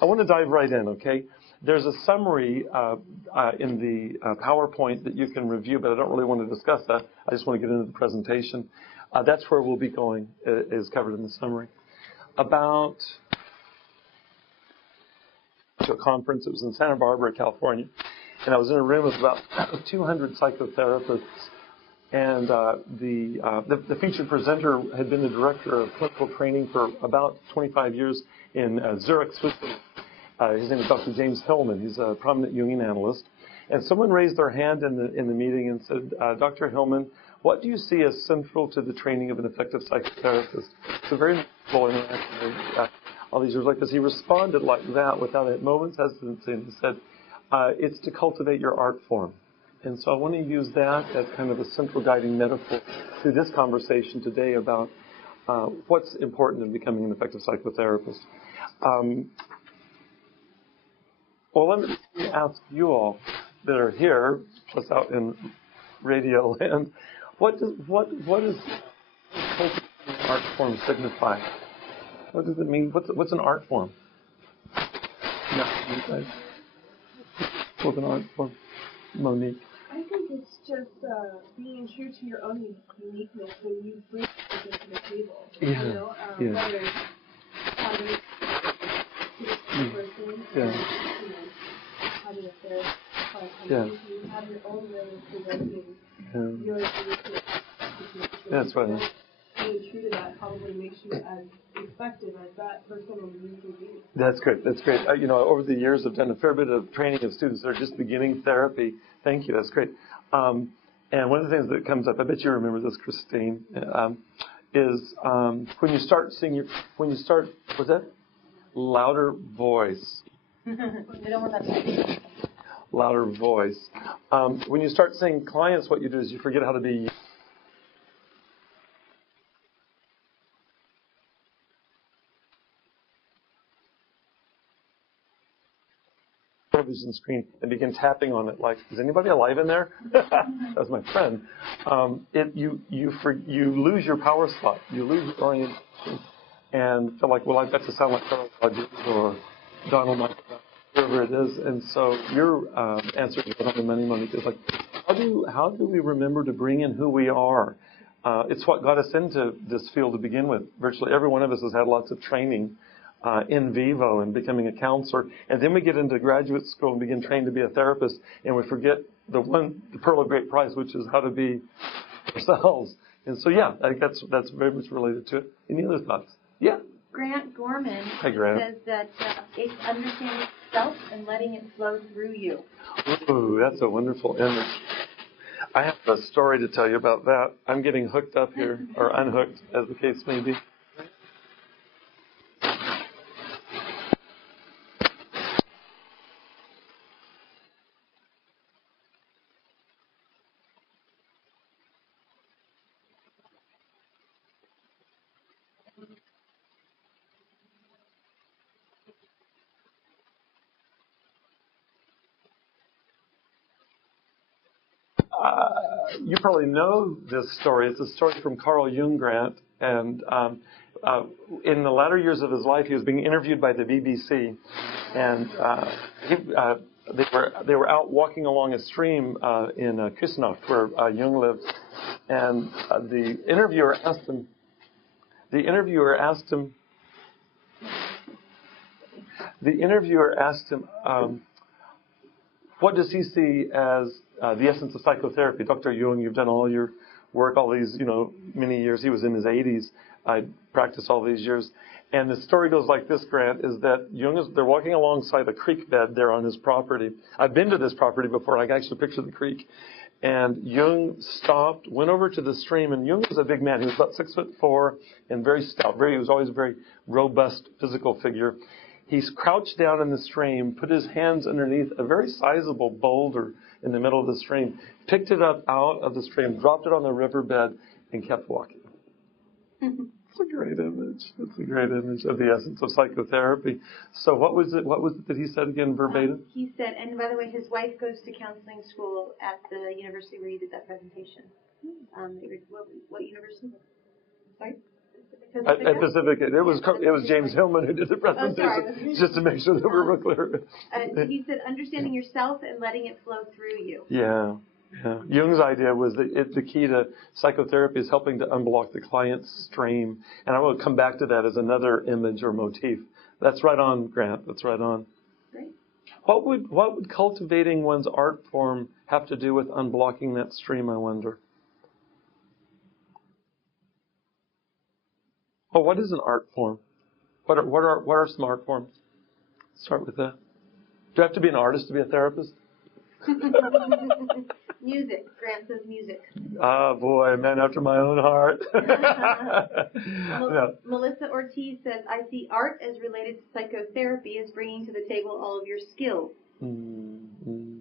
I want to dive right in, okay? There's a summary in the PowerPoint that you can review, but I don't really want to discuss that. I just want to get into the presentation. That's where we'll be going, is covered in the summary. About to a conference. It was in Santa Barbara, California. And I was in a room with about 200 psychotherapists. And the featured presenter had been the director of clinical training for about 25 years in Zurich, Switzerland. His name is Dr. James Hillman. He's a prominent Jungian analyst. And someone raised their hand in the meeting and said, Dr. Hillman, what do you see as central to the training of an effective psychotherapist? It's a very meaningful interaction. All these years like this, he responded like that without a moment's hesitancy, and he said, it's to cultivate your art form. And so I want to use that as kind of a central guiding metaphor through this conversation today about what's important in becoming an effective psychotherapist. Well, let me ask you all that are here, plus out in radio land, what does cultivating art form signify? What does it mean? What's an art form? No, you guys. What's an art form? Monique. I think it's just being true to your own uniqueness when you bring something to the table. Yeah. You know, whether it's having a person, or, having a therapist, you have your own way of presenting your uniqueness. That's right. Being true to that probably makes you as effective as that person will usually be. That's great. That's great. Over the years, I've done a fair bit of training of students that are just beginning therapy. Thank you. That's great. And one of the things that comes up, I bet you remember this, Christine, is when you start, what's that? Louder voice. We don't want that. Louder voice. When you start saying clients, what you do is you forget how to be. Television screen and begin tapping on it like, is anybody alive in there? That's my friend. You lose your power spot. You lose your orientation and feel like, well, I've got to sound like Carl Rogers or Donald Michael, whoever it is. And so your answer to the money, Monique, is like, how do we remember to bring in who we are? It's what got us into this field to begin with. Virtually every one of us has had lots of training in vivo and becoming a counselor. And then we get into graduate school and begin training to be a therapist, and we forget the pearl of great price, which is how to be ourselves. And so, yeah, I think that's very much related to it. Any other thoughts? Yeah. Grant Gorman Grant. says that it's understanding yourself and letting it flow through you. Ooh, that's a wonderful image. I have a story to tell you about that. I'm getting hooked up here, or unhooked, as the case may be. You probably know this story. It's a story from Carl Jung, Grant. And in the latter years of his life, he was being interviewed by the BBC. And they were out walking along a stream in Küsnacht, where Jung lived. And the interviewer asked him, what does he see as the essence of psychotherapy? Dr. Jung, you've done all your work all these, many years. He was in his 80s. I practiced all these years. And the story goes like this, Grant, is that they're walking alongside a creek bed there on his property. I've been to this property before. I can actually picture the creek. And Jung stopped, went over to the stream, and Jung was a big man. He was about 6'4" and very stout. He was always a very robust physical figure. He crouched down in the stream, put his hands underneath a very sizable boulder in the middle of the stream, picked it up out of the stream, dropped it on the riverbed, and kept walking. It's a great image. It's a great image of the essence of psychotherapy. So what was it that he said again verbatim? He said, and by the way, his wife goes to counseling school at the university where you did that presentation. What university? Sorry? At Pacifica. It was James Hillman who did the presentation, just to make sure that we were clear. He said, understanding yourself and letting it flow through you. Yeah. Jung's idea was that the key to psychotherapy is helping to unblock the client's stream. And I will come back to that as another image or motif. That's right on, Grant. That's right on. Great. What would cultivating one's art form have to do with unblocking that stream, I wonder? Well, what is an art form? What are some art forms? Start with that. Do you have to be an artist to be a therapist? Music. Grant says music. Ah, boy, a man after my own heart. Melissa Ortiz says, I see art as related to psychotherapy as bringing to the table all of your skills. Mm-hmm.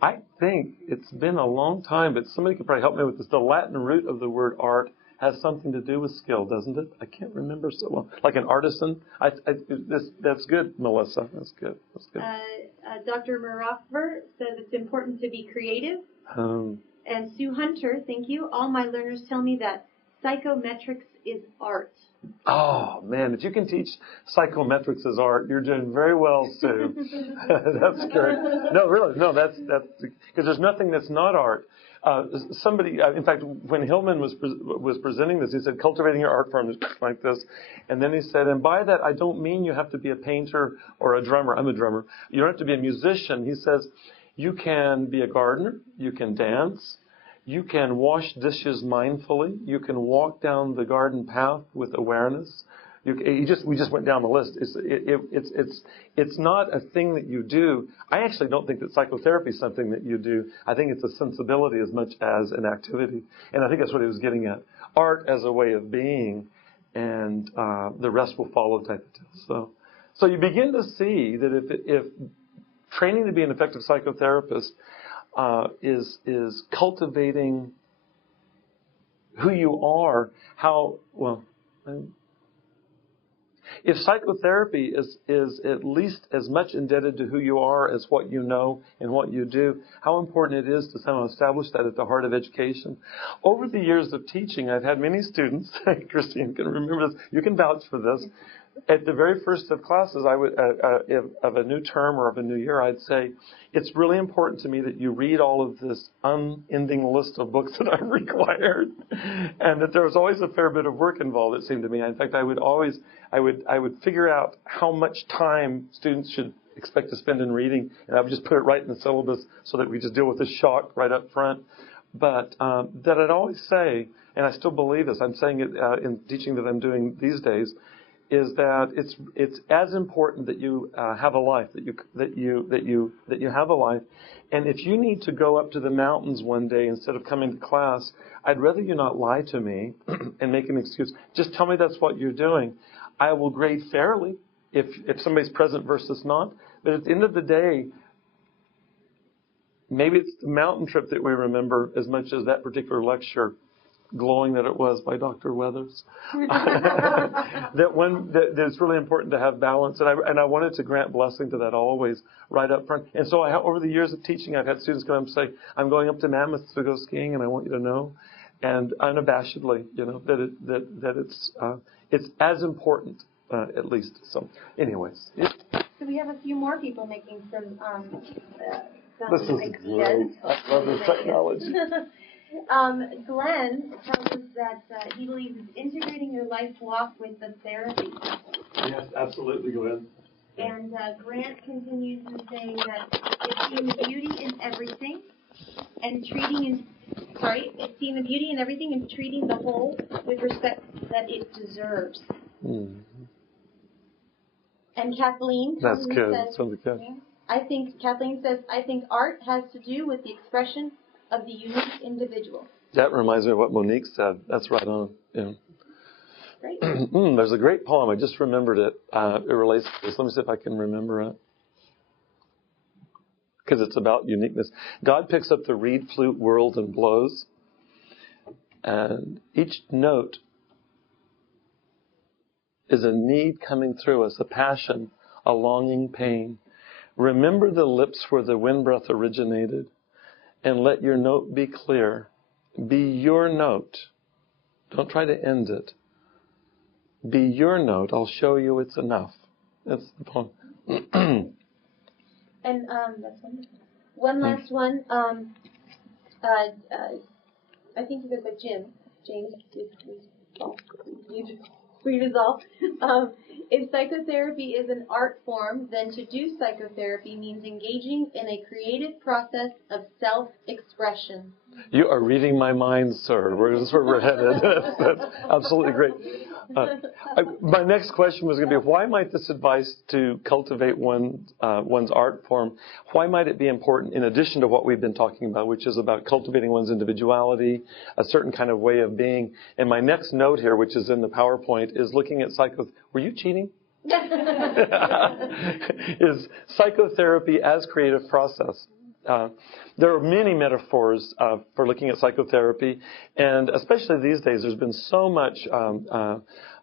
I think it's been a long time, but somebody could probably help me with this. The Latin root of the word art has something to do with skill, doesn't it? I can't remember so well. Like an artisan. That's good, Melissa. That's good. Dr. Maroffer says it's important to be creative. And Sue Hunter, thank you. All my learners tell me that psychometrics is art. Oh, man, if you can teach psychometrics as art, you're doing very well, Sue. That's great. No, really, no, that's because there's nothing that's not art. Somebody, in fact, when Hillman was presenting this, he said, cultivating your art form is like this. And then he said, and by that, I don't mean you have to be a painter or a drummer. I'm a drummer. You don't have to be a musician. He says, you can be a gardener. You can dance. You can wash dishes mindfully. You can walk down the garden path with awareness. We just went down the list. It's not a thing that you do. I actually don't think that psychotherapy is something that you do. I think it's a sensibility as much as an activity. And I think that's what he was getting at. Art as a way of being, and the rest will follow type of deal. So you begin to see that if training to be an effective psychotherapist is cultivating who you are, if psychotherapy is at least as much indebted to who you are as what you know and what you do, how important it is to somehow establish that at the heart of education. Over the years of teaching, I've had many students, Christine can remember this, you can vouch for this. At the very first of classes, I would of a new term or of a new year, I'd say, it's really important to me that you read all of this unending list of books that I've required, and that there was always a fair bit of work involved. It seemed to me. In fact, I would figure out how much time students should expect to spend in reading, and I would just put it right in the syllabus so that we just deal with the shock right up front. But that I'd always say, and I still believe this, I'm saying it in teaching that I'm doing these days, is that it's as important that you have a life, that you have a life. And if you need to go up to the mountains one day instead of coming to class, I'd rather you not lie to me and make an excuse. Just tell me that's what you're doing. I will grade fairly if somebody's present versus not. But at the end of the day, maybe it's the mountain trip that we remember as much as that particular lecture, glowing that it was by Dr. Weathers. that it's really important to have balance, and I wanted to grant blessing to that always right up front. And so over the years of teaching, I've had students come up and say, "I'm going up to Mammoth to go skiing, and I want you to know," and unabashedly, that it's as important at least. So, anyways. So we have a few more people making some this is great. I love this technology. Glenn tells us that he believes it's integrating your life walk with the therapy. Yes, absolutely, Glenn. And Grant continues in saying that it's seeing the beauty in everything and treating the whole with respect that it deserves. Mm-hmm. And Kathleen. That's good. Says, Kathleen says, I think art has to do with the expression of the unique individual. That reminds me of what Monique said. That's right on. Yeah. Great. There's a great poem. I just remembered it. It relates to this. Let me see if I can remember it. Because it's about uniqueness. God picks up the reed flute world and blows. And each note is a need coming through us, a passion, a longing pain. Remember the lips where the wind breath originated. And let your note be clear. Be your note. Don't try to end it. be your note. I'll show you it's enough. That's the poem. And that's wonderful. One last one. I think you go by Jim. James, sweet as all. If psychotherapy is an art form, then to do psychotherapy means engaging in a creative process of self-expression. You are reading my mind, sir. That's where we're headed. That's absolutely great. My next question was going to be, why might this advice to cultivate one's art form, why might it be important in addition to what we've been talking about, which is about cultivating one's individuality, a certain kind of way of being? And my next note here, which is in the PowerPoint, is looking at Were you cheating? Is psychotherapy as creative process. There are many metaphors for looking at psychotherapy, and especially these days, there's been so much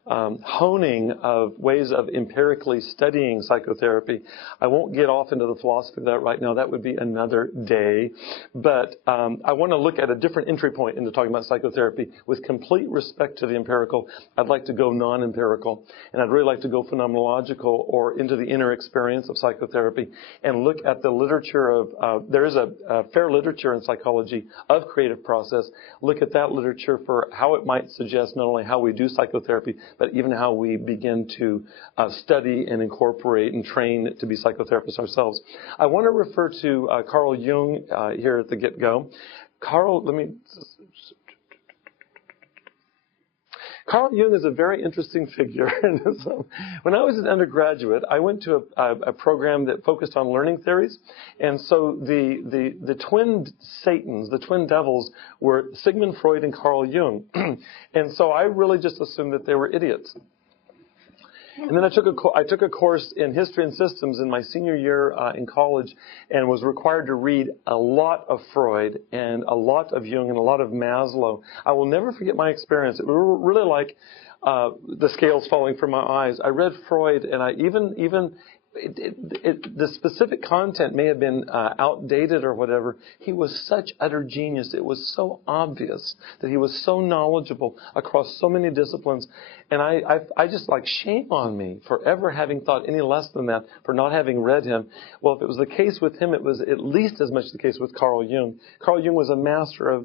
honing of ways of empirically studying psychotherapy. I won't get off into the philosophy of that right now. That would be another day. But I want to look at a different entry point into talking about psychotherapy. With complete respect to the empirical, I'd like to go non-empirical. And I'd really like to go phenomenological or into the inner experience of psychotherapy and look at the literature of, there is a fair literature in psychology of creative process. Look at that literature for how it might suggest not only how we do psychotherapy, but even how we begin to study and incorporate and train to be psychotherapists ourselves. I want to refer to Carl Jung here at the get-go. Carl Jung is a very interesting figure. When I was an undergraduate, I went to a program that focused on learning theories. And so the twin Satans, the twin devils, were Sigmund Freud and Carl Jung. And so I really just assumed that they were idiots. And then I took a course in history and systems in my senior year in college and was required to read a lot of Freud and a lot of Jung and a lot of Maslow. I will never forget my experience. It was really like the scales falling from my eyes. I read Freud, and I even the specific content may have been outdated or whatever. He was such utter genius. It was so obvious that he was so knowledgeable across so many disciplines. And I just shame on me for ever having thought any less than that, for not having read him. Well, if it was the case with him, it was at least as much the case with Carl Jung. Carl Jung was a master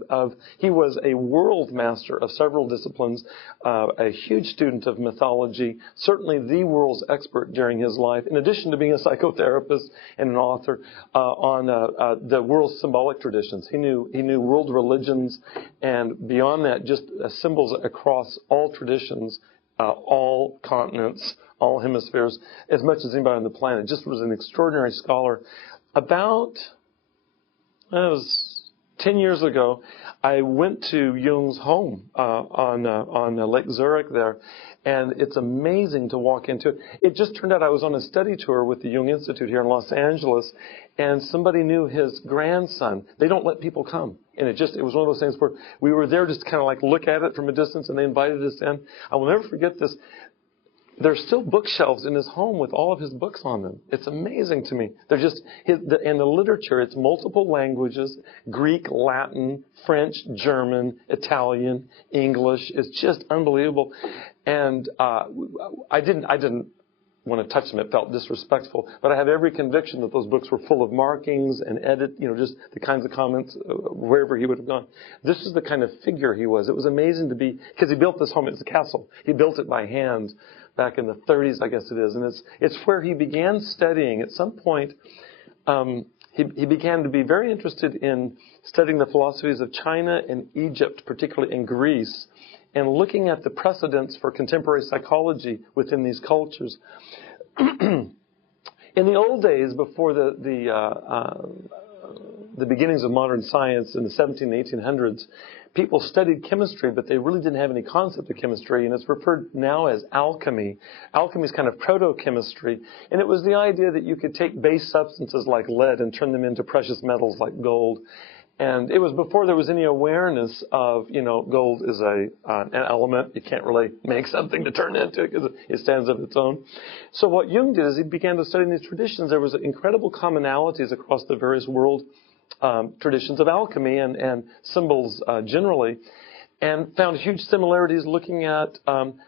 he was a world master of several disciplines, a huge student of mythology, certainly the world's expert during his life, in addition to being a psychotherapist and an author on the world's symbolic traditions. He knew world religions, and beyond that, just symbols across all traditions, all continents, all hemispheres, as much as anybody on the planet. Just was an extraordinary scholar. About, it was 10 years ago, I went to Jung's home on Lake Zurich there, and it's amazing to walk into it. It just turned out I was on a study tour with the Jung Institute here in Los Angeles, and somebody knew his grandson. They don't let people come. And it was one of those things where we were there just kind of look at it from a distance, and they invited us in. I will never forget this. There's still bookshelves in his home with all of his books on them. It's amazing to me. They're just, and the literature, it's multiple languages, Greek, Latin, French, German, Italian, English. It's just unbelievable. And I didn't want to touch them. It felt disrespectful. But I have every conviction that those books were full of markings and just the kinds of comments wherever he would have gone. This is the kind of figure he was. It was amazing to be, because he built this home. It's a castle. He built it by hand back in the 30s, I guess it is. And it's where he began studying. At some point, he began to be very interested in studying the philosophies of China and Egypt, particularly in Greece, and looking at the precedents for contemporary psychology within these cultures. In the old days, before the beginnings of modern science in the 1700s and 1800s, people studied chemistry, but they really didn't have any concept of chemistry, and it's referred now as alchemy. Alchemy is kind of proto-chemistry, and it was the idea that you could take base substances like lead and turn them into precious metals like gold. And it was before there was any awareness of, gold is an element. You can't really make something to turn into it because it stands of its own. So what Jung did is he began to study these traditions. There was incredible commonalities across the various world traditions of alchemy and symbols generally. and found huge similarities looking at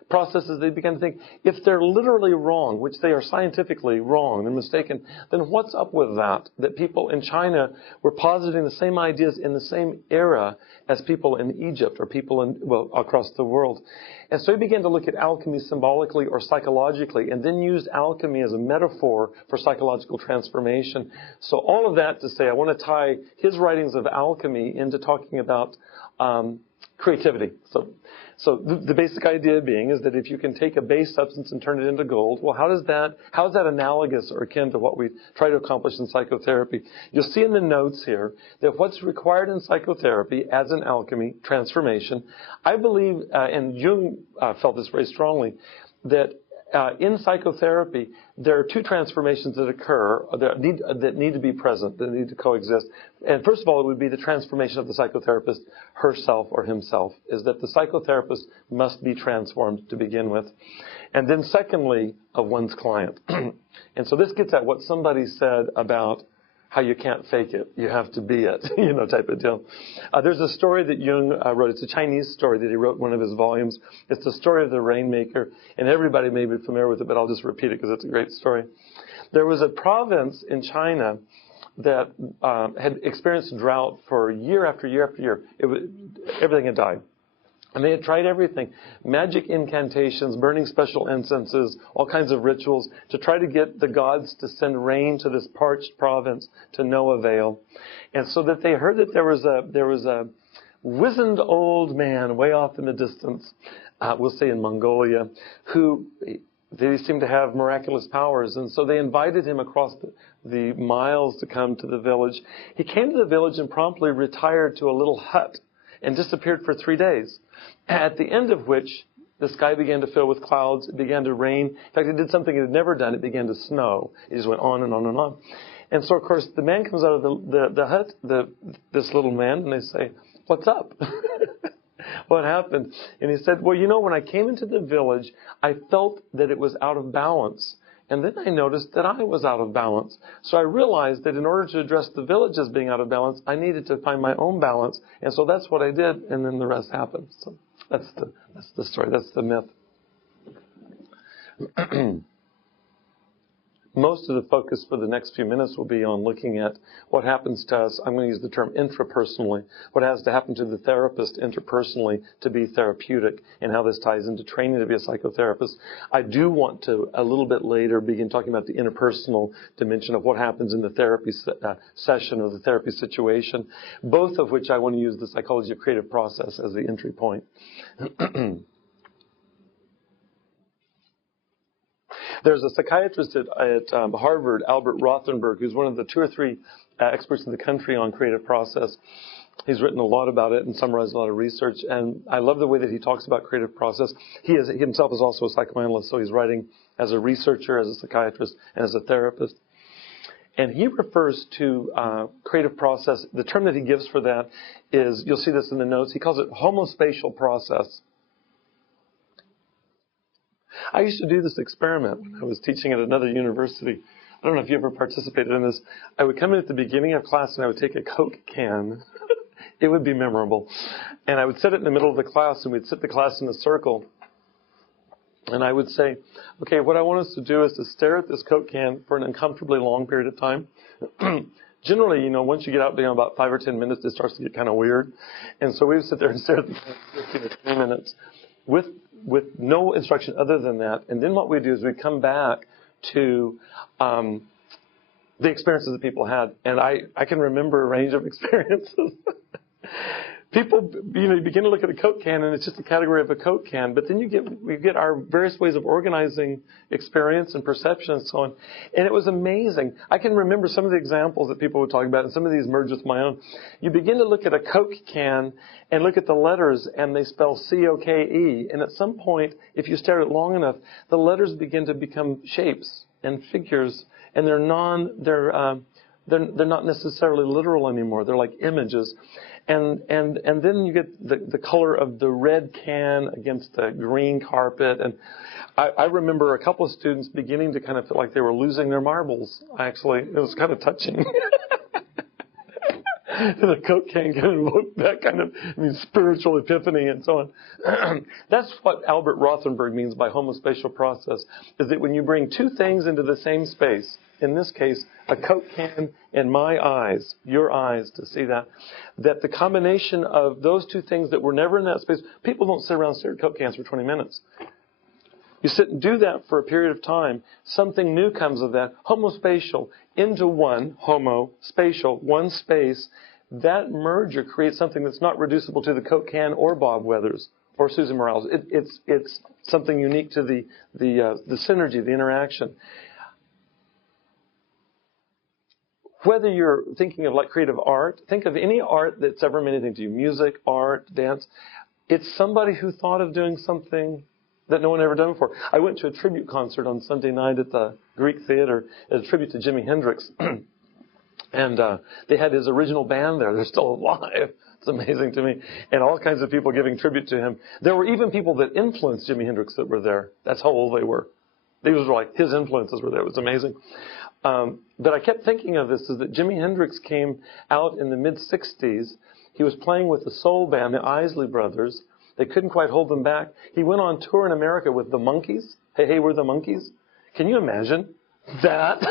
processes. They began to think, if they're literally wrong, which they are scientifically wrong and mistaken, then what's up with that? That people in China were positing the same ideas in the same era as people in Egypt or people across the world. And so he began to look at alchemy symbolically or psychologically, and then used alchemy as a metaphor for psychological transformation. So all of that to say, I want to tie his writings of alchemy into talking about creativity. So the basic idea being is that if you can take a base substance and turn it into gold, well, how is that analogous or akin to what we try to accomplish in psychotherapy? You'll see in the notes here that what's required in psychotherapy as an alchemy transformation, I believe, and Jung felt this very strongly, that in psychotherapy, there are two transformations that occur that need to be present, that need to coexist. And first of all, it would be the transformation of the psychotherapist herself or himself, is that the psychotherapist must be transformed to begin with. And then secondly, of one's client. And so this gets at what somebody said about how you can't fake it. You have to be it, type of deal. There's a story that Jung wrote. It's a Chinese story that he wrote in one of his volumes. It's the story of the rainmaker, and everybody may be familiar with it, but I'll just repeat it because it's a great story. There was a province in China that had experienced drought for year after year after year. Everything had died. And they had tried everything, magic incantations, burning special incenses, all kinds of rituals to try to get the gods to send rain to this parched province to no avail. And so that they heard that there was a wizened old man way off in the distance, we'll say in Mongolia, who they seemed to have miraculous powers. And so they invited him across the miles to come to the village. He came to the village and promptly retired to a little hut and disappeared for 3 days, at the end of which the sky began to fill with clouds. It began to rain. In fact, it did something it had never done. It began to snow. It just went on and on and on. And so, of course, the man comes out of the hut, this little man, and they say, "What's up?" What happened? And he said, "Well, when I came into the village, I felt that it was out of balance. And then I noticed that I was out of balance. So I realized that in order to address the village as being out of balance, I needed to find my own balance. And so that's what I did, and then the rest happened." So that's the story. That's the myth. Most of the focus for the next few minutes will be on looking at what happens to us. I'm going to use the term intrapersonally. What has to happen to the therapist interpersonally to be therapeutic, and how this ties into training to be a psychotherapist. I do want to, a little bit later, begin talking about the interpersonal dimension of what happens in the therapy session or the therapy situation, both of which I want to use the psychology of creative process as the entry point. There's a psychiatrist at Harvard, Albert Rothenberg, who's one of the 2 or 3 experts in the country on creative process. He's written a lot about it and summarized a lot of research. And I love the way that he talks about creative process. He himself is also a psychoanalyst, so he's writing as a researcher, as a psychiatrist, and as a therapist. And he refers to creative process. The term that he gives for that is, you'll see this in the notes, he calls it homospatial process. I used to do this experiment when I was teaching at another university. I don't know if you ever participated in this. I would come in at the beginning of class and I would take a Coke can. It would be memorable. And I would set it in the middle of the class, and we'd sit the class in a circle. And I would say, okay, what I want us to do is to stare at this Coke can for an uncomfortably long period of time. Generally, once you get out about 5 or 10 minutes, it starts to get kind of weird. And so we would sit there and stare at the can for 15 or 20 minutes with no instruction other than that. And then what we do is we come back to the experiences that people had. And I can remember a range of experiences. People, you begin to look at a Coke can, and it's just a category of a Coke can. But then we get our various ways of organizing experience and perception and so on. And it was amazing. I can remember some of the examples that people would talk about, and some of these merge with my own. You begin to look at a Coke can and look at the letters, and they spell C-O-K-E. And at some point, if you stare at it long enough, the letters begin to become shapes and figures, and they're not necessarily literal anymore. They're like images. And then you get the color of the red can against the green carpet. And I remember a couple of students beginning to kind of feel like they were losing their marbles, actually. It was kind of touching. the Coke can can invoke that kind of spiritual epiphany and so on. That's what Albert Rothenberg means by homospatial process, is that when you bring two things into the same space, in this case, a Coke can and my eyes, your eyes to see that the combination of those two things that were never in that space, people don't sit around and stare at Coke cans for 20 minutes. You sit and do that for a period of time. Something new comes of that. Homospatial into one, homo-spatial, one space. That merger creates something that's not reducible to the Coke can or Bob Weathers or Susan Morales. It's something unique to the synergy, the interaction. Whether you're thinking of like creative art, think of any art that's ever meant anything to you. Music, art, dance. It's somebody who thought of doing something that no one ever done before. I went to a tribute concert on Sunday night at the Greek Theater as a tribute to Jimi Hendrix. And they had his original band there. They're still alive. It's amazing to me. And all kinds of people giving tribute to him. There were even people that influenced Jimi Hendrix that were there. That's how old they were. These were like his influences were there. It was amazing. But I kept thinking of this, is that Jimi Hendrix came out in the mid-'60s. He was playing with the soul band, the Isley Brothers. They couldn't quite hold them back. He went on tour in America with the Monkees. Hey, we're the Monkees. Can you imagine that?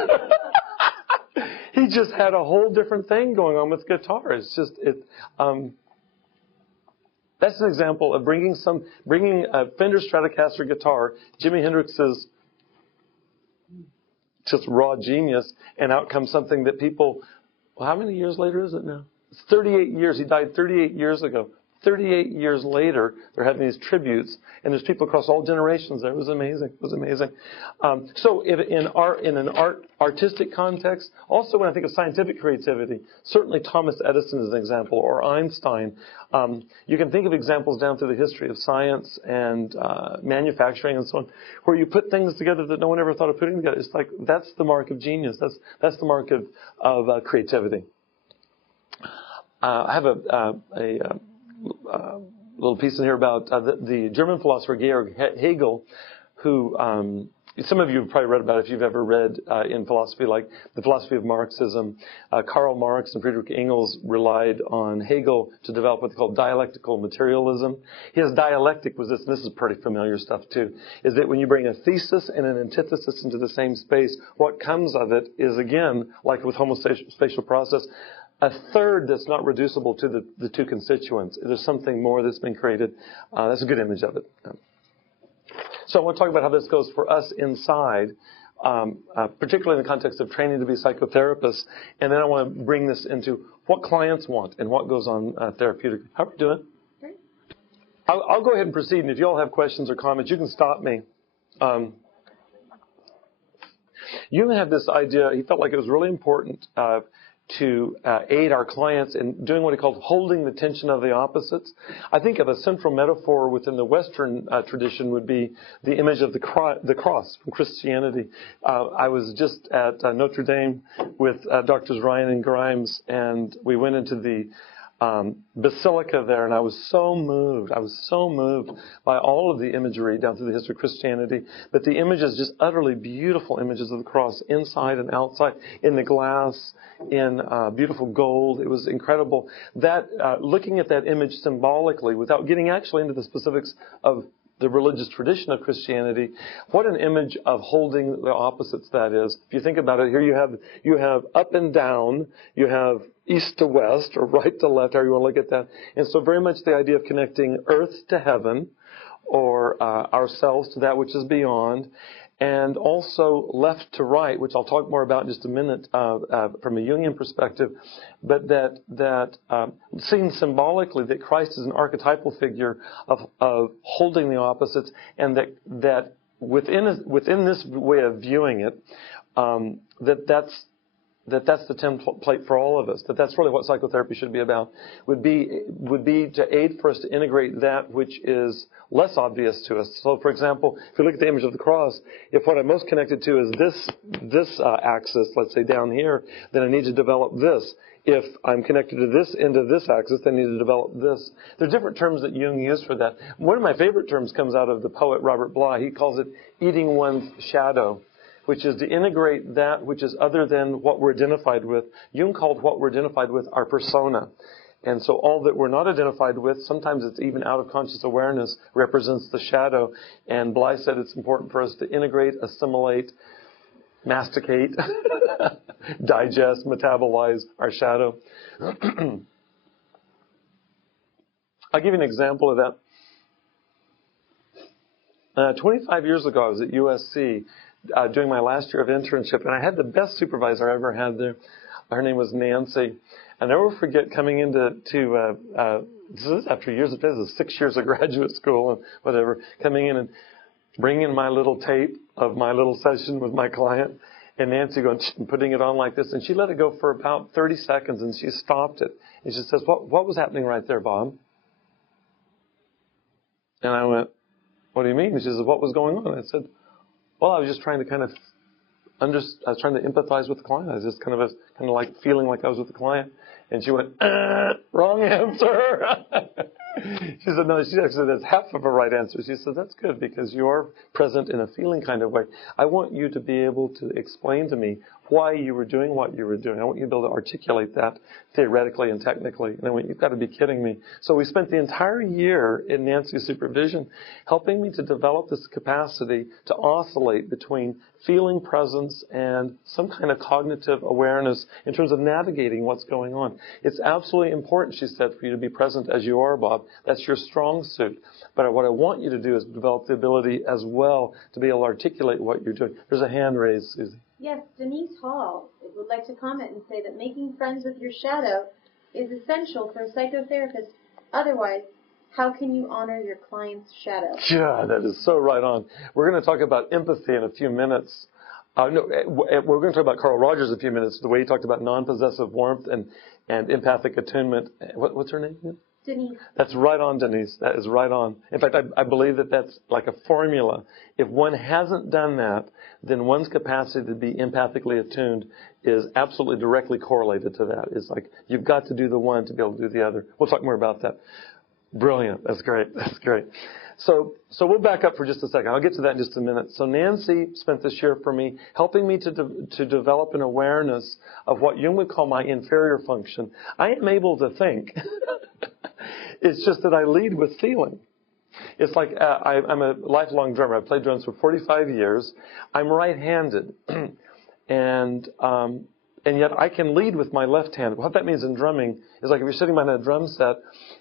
He just had a whole different thing going on with guitar. It's just, that's an example of bringing a Fender Stratocaster guitar, Jimi Hendrix's just raw genius, and out comes something that people, well, how many years later is it now? It's 38 years. He died 38 years ago. 38 years later, they're having these tributes, and there's people across all generations there. It was amazing. It was amazing. So in an artistic context, also when I think of scientific creativity, certainly Thomas Edison is an example, or Einstein. You can think of examples down through the history of science and manufacturing and so on, where you put things together that no one ever thought of putting together. It's like that's the mark of genius. That's the mark of creativity. I have a little piece in here about the German philosopher Georg Hegel, who some of you have probably read about if you've ever read in philosophy, like the philosophy of Marxism. Karl Marx and Friedrich Engels relied on Hegel to develop what they call dialectical materialism. His dialectic was this, and this is pretty familiar stuff too, is that when you bring a thesis and an antithesis into the same space, what comes of it is, again, like with homospatial process, a third that's not reducible to the two constituents. There's something more that's been created. That's a good image of it. So I want to talk about how this goes for us inside, particularly in the context of training to be psychotherapists. And then I want to bring this into what clients want and what goes on therapeutically. How are we doing? Great. I'll go ahead and proceed. And if you all have questions or comments, you can stop me. You have this idea. He felt like it was really important to aid our clients in doing what he called holding the tension of the opposites. I think of a central metaphor within the Western tradition would be the image of the cross from Christianity. I was just at Notre Dame with Drs. Ryan and Grimes, and we went into the basilica there, and I was so moved. I was so moved by all of the imagery down through the history of Christianity. But the images, just utterly beautiful images of the cross, inside and outside, in the glass, in beautiful gold. It was incredible. That looking at that image symbolically, without getting actually into the specifics of the religious tradition of Christianity, what an image of holding the opposites that is. If you think about it, here you have up and down, you have east to west, or right to left, however you want to look at that. And so very much the idea of connecting earth to heaven, or ourselves to that which is beyond, and also left to right, which I'll talk more about in just a minute from a Jungian perspective, but that seen symbolically that Christ is an archetypal figure of holding the opposites, and that within this way of viewing it, that's the template for all of us. That's really what psychotherapy should be about. Would be to aid for us to integrate that which is less obvious to us. So, for example, if you look at the image of the cross, if what I'm most connected to is this axis, let's say down here, then I need to develop this. If I'm connected to this end of this axis, then I need to develop this. There are different terms that Jung used for that. One of my favorite terms comes out of the poet Robert Bly. He calls it eating one's shadow. which is to integrate that which is other than what we're identified with. Jung called what we're identified with our persona. And so all that we're not identified with, sometimes it's even out of conscious awareness, represents the shadow. And Bly said it's important for us to integrate, assimilate, masticate, digest, metabolize our shadow. I'll give you an example of that. 25 years ago, I was at USC doing my last year of internship, and I had the best supervisor I ever had there. Her name was Nancy. I'll never forget coming into this is after years of business, 6 years of graduate school and whatever, coming in and bringing my little tape of my little session with my client, and Nancy going and putting it on like this, and she let it go for about 30 seconds, and she stopped it, and she says, "What was happening right there, Bob?" And I went, "What do you mean?" She says, "What was going on?" I said, "Well, I was just trying to I was trying to empathize with the client. I was just kind of like feeling like I was with the client." And she went, "Wrong answer." She said, "No," she actually said, "That's half of a right answer." She said, "That's good because you're present in a feeling kind of way. I want you to be able to explain to me why you were doing what you were doing. I want you to be able to articulate that theoretically and technically." And I went, "You've got to be kidding me." So we spent the entire year in Nancy's supervision helping me to develop this capacity to oscillate between feeling presence and some kind of cognitive awareness in terms of navigating what's going on. It's absolutely important, she said, for you to be present as you are, Bob. That's your strong suit. But what I want you to do is develop the ability as well to be able to articulate what you're doing. There's a hand raised, Susie. Yes, Denise Hall would like to comment and say that making friends with your shadow is essential for a psychotherapist. Otherwise, how can you honor your client's shadow? Yeah, that is so right on. We're going to talk about empathy in a few minutes. We're going to talk about Carl Rogers in a few minutes, the way he talked about non-possessive warmth and empathic attunement. What's her name again? Denise. That's right on, Denise. That is right on. In fact, I believe that that's like a formula. If one hasn't done that, then one's capacity to be empathically attuned is absolutely directly correlated to that. It's like you've got to do the one to be able to do the other. We'll talk more about that. Brilliant. That's great. That's great. So we'll back up for just a second. I'll get to that in just a minute. So Nancy spent this year for me helping me to develop an awareness of what Jung would call my inferior function. I am able to think. It's just that I lead with feeling. It's like I'm a lifelong drummer. I've played drums for 45 years. I'm right-handed. And yet I can lead with my left hand. What that means in drumming is like if you're sitting behind a drum set,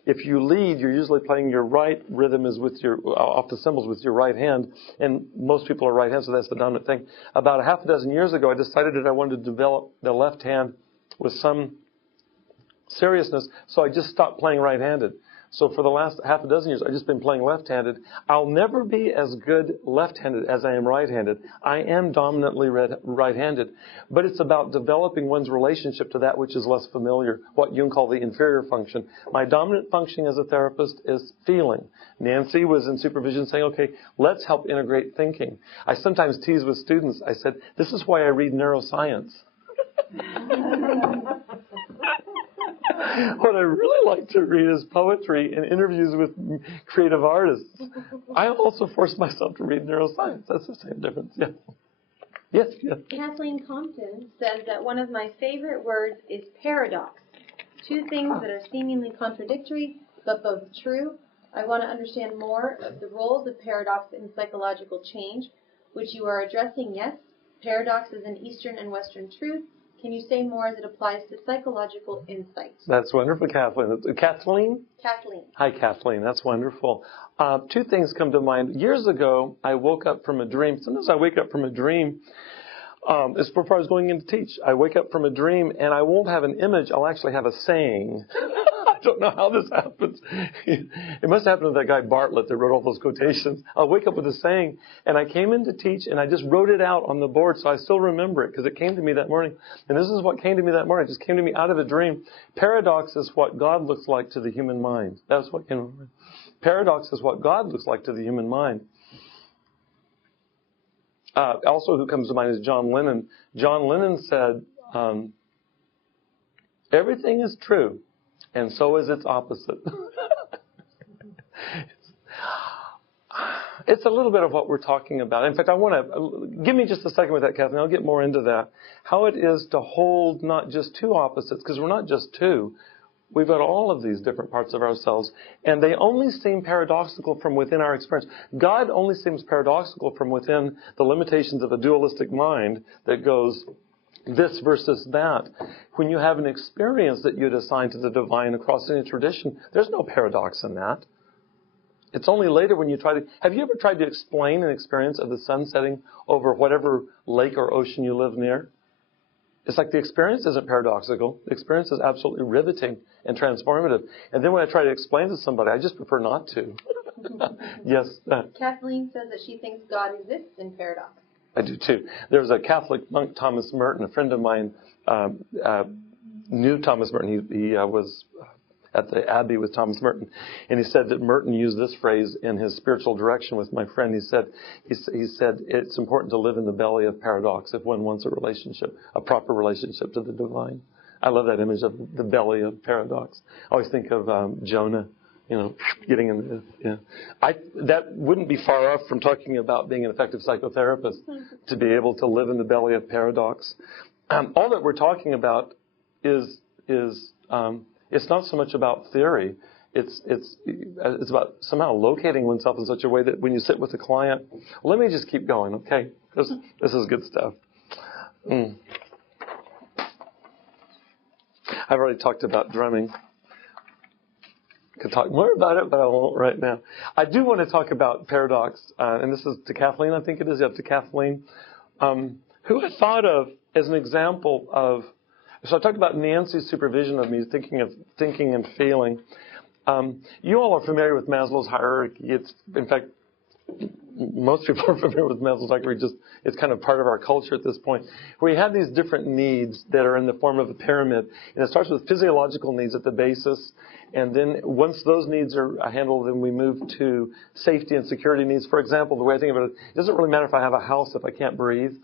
if you lead, you're usually playing your right rhythm is with your, off the cymbals with your right hand. And most people are right-handed, so that's the dominant thing. About a half a dozen years ago, I decided that I wanted to develop the left hand with some seriousness, so I just stopped playing right-handed. So for the last half a dozen years, I've just been playing left-handed. I'll never be as good left-handed as I am right-handed. I am dominantly right-handed. But it's about developing one's relationship to that which is less familiar, what Jung called the inferior function. My dominant function as a therapist is feeling. Nancy was in supervision saying, okay, let's help integrate thinking. I sometimes tease with students. I said, this is why I read neuroscience. What I really like to read is poetry and interviews with creative artists. I also force myself to read neuroscience. That's the same difference. Yeah. Yes. Kathleen Compton says that one of my favorite words is paradox. Two things that are seemingly contradictory, but both true. I want to understand more of the roles of paradox in psychological change, which you are addressing. Yes, paradox is an Eastern and Western truth. Can you say more as it applies to psychological insight? That's wonderful, Kathleen. Kathleen? Kathleen. Hi, Kathleen. That's wonderful. Two things come to mind. Years ago, I woke up from a dream. Sometimes I wake up from a dream. As before I was going in to teach, I wake up from a dream, and I won't have an image. I'll actually have a saying. I don't know how this happens. It must happen to that guy Bartlett that wrote all those quotations. I'll wake up with a saying, and I came in to teach, and I just wrote it out on the board, so I still remember it because it came to me that morning. And this is what came to me that morning. It just came to me out of a dream. Paradox is what God looks like to the human mind. That's what came to me. Paradox is what God looks like to the human mind. Also, who comes to mind is John Lennon. John Lennon said, everything is true, and so is its opposite. It's a little bit of what we're talking about. In fact, I want to, give me just a second with that, Kathleen. I'll get more into that. How it is to hold not just two opposites, because we're not just two. We've got all of these different parts of ourselves, and they only seem paradoxical from within our experience. God only seems paradoxical from within the limitations of a dualistic mind that goes this versus that. When you have an experience that you'd assign to the divine across any tradition, there's no paradox in that. It's only later when you try to... Have you ever tried to explain an experience of the sun setting over whatever lake or ocean you live near? It's like the experience isn't paradoxical. The experience is absolutely riveting and transformative. And then when I try to explain to somebody, I just prefer not to. Yes. Kathleen says that she thinks God exists in paradox. I do too. There's a Catholic monk, Thomas Merton, a friend of mine, knew Thomas Merton. He was at the Abbey with Thomas Merton. And he said that Merton used this phrase in his spiritual direction with my friend. He said, it's important to live in the belly of paradox if one wants a relationship, a proper relationship to the divine. I love that image of the belly of paradox. I always think of Jonah, getting in the, that wouldn't be far off from talking about being an effective psychotherapist, to be able to live in the belly of paradox. All that we're talking about is it's not so much about theory. It's about somehow locating oneself in such a way that when you sit with a client, let me just keep going, okay? Because this is good stuff. I've already talked about drumming. I could talk more about it, but I won't right now. I do want to talk about paradox, and this is to Kathleen, I think it is, to Kathleen, who I thought of as an example of. So I talked about Nancy's supervision of me thinking and feeling. You all are familiar with Maslow's hierarchy. It's, in fact, most people are familiar with Maslow's hierarchy. It's kind of part of our culture at this point, where you have these different needs that are in the form of a pyramid. And it starts with physiological needs at the basis. And then once those needs are handled, then we move to safety and security needs. For example, the way I think about it, it doesn't really matter if I have a house if I can't breathe.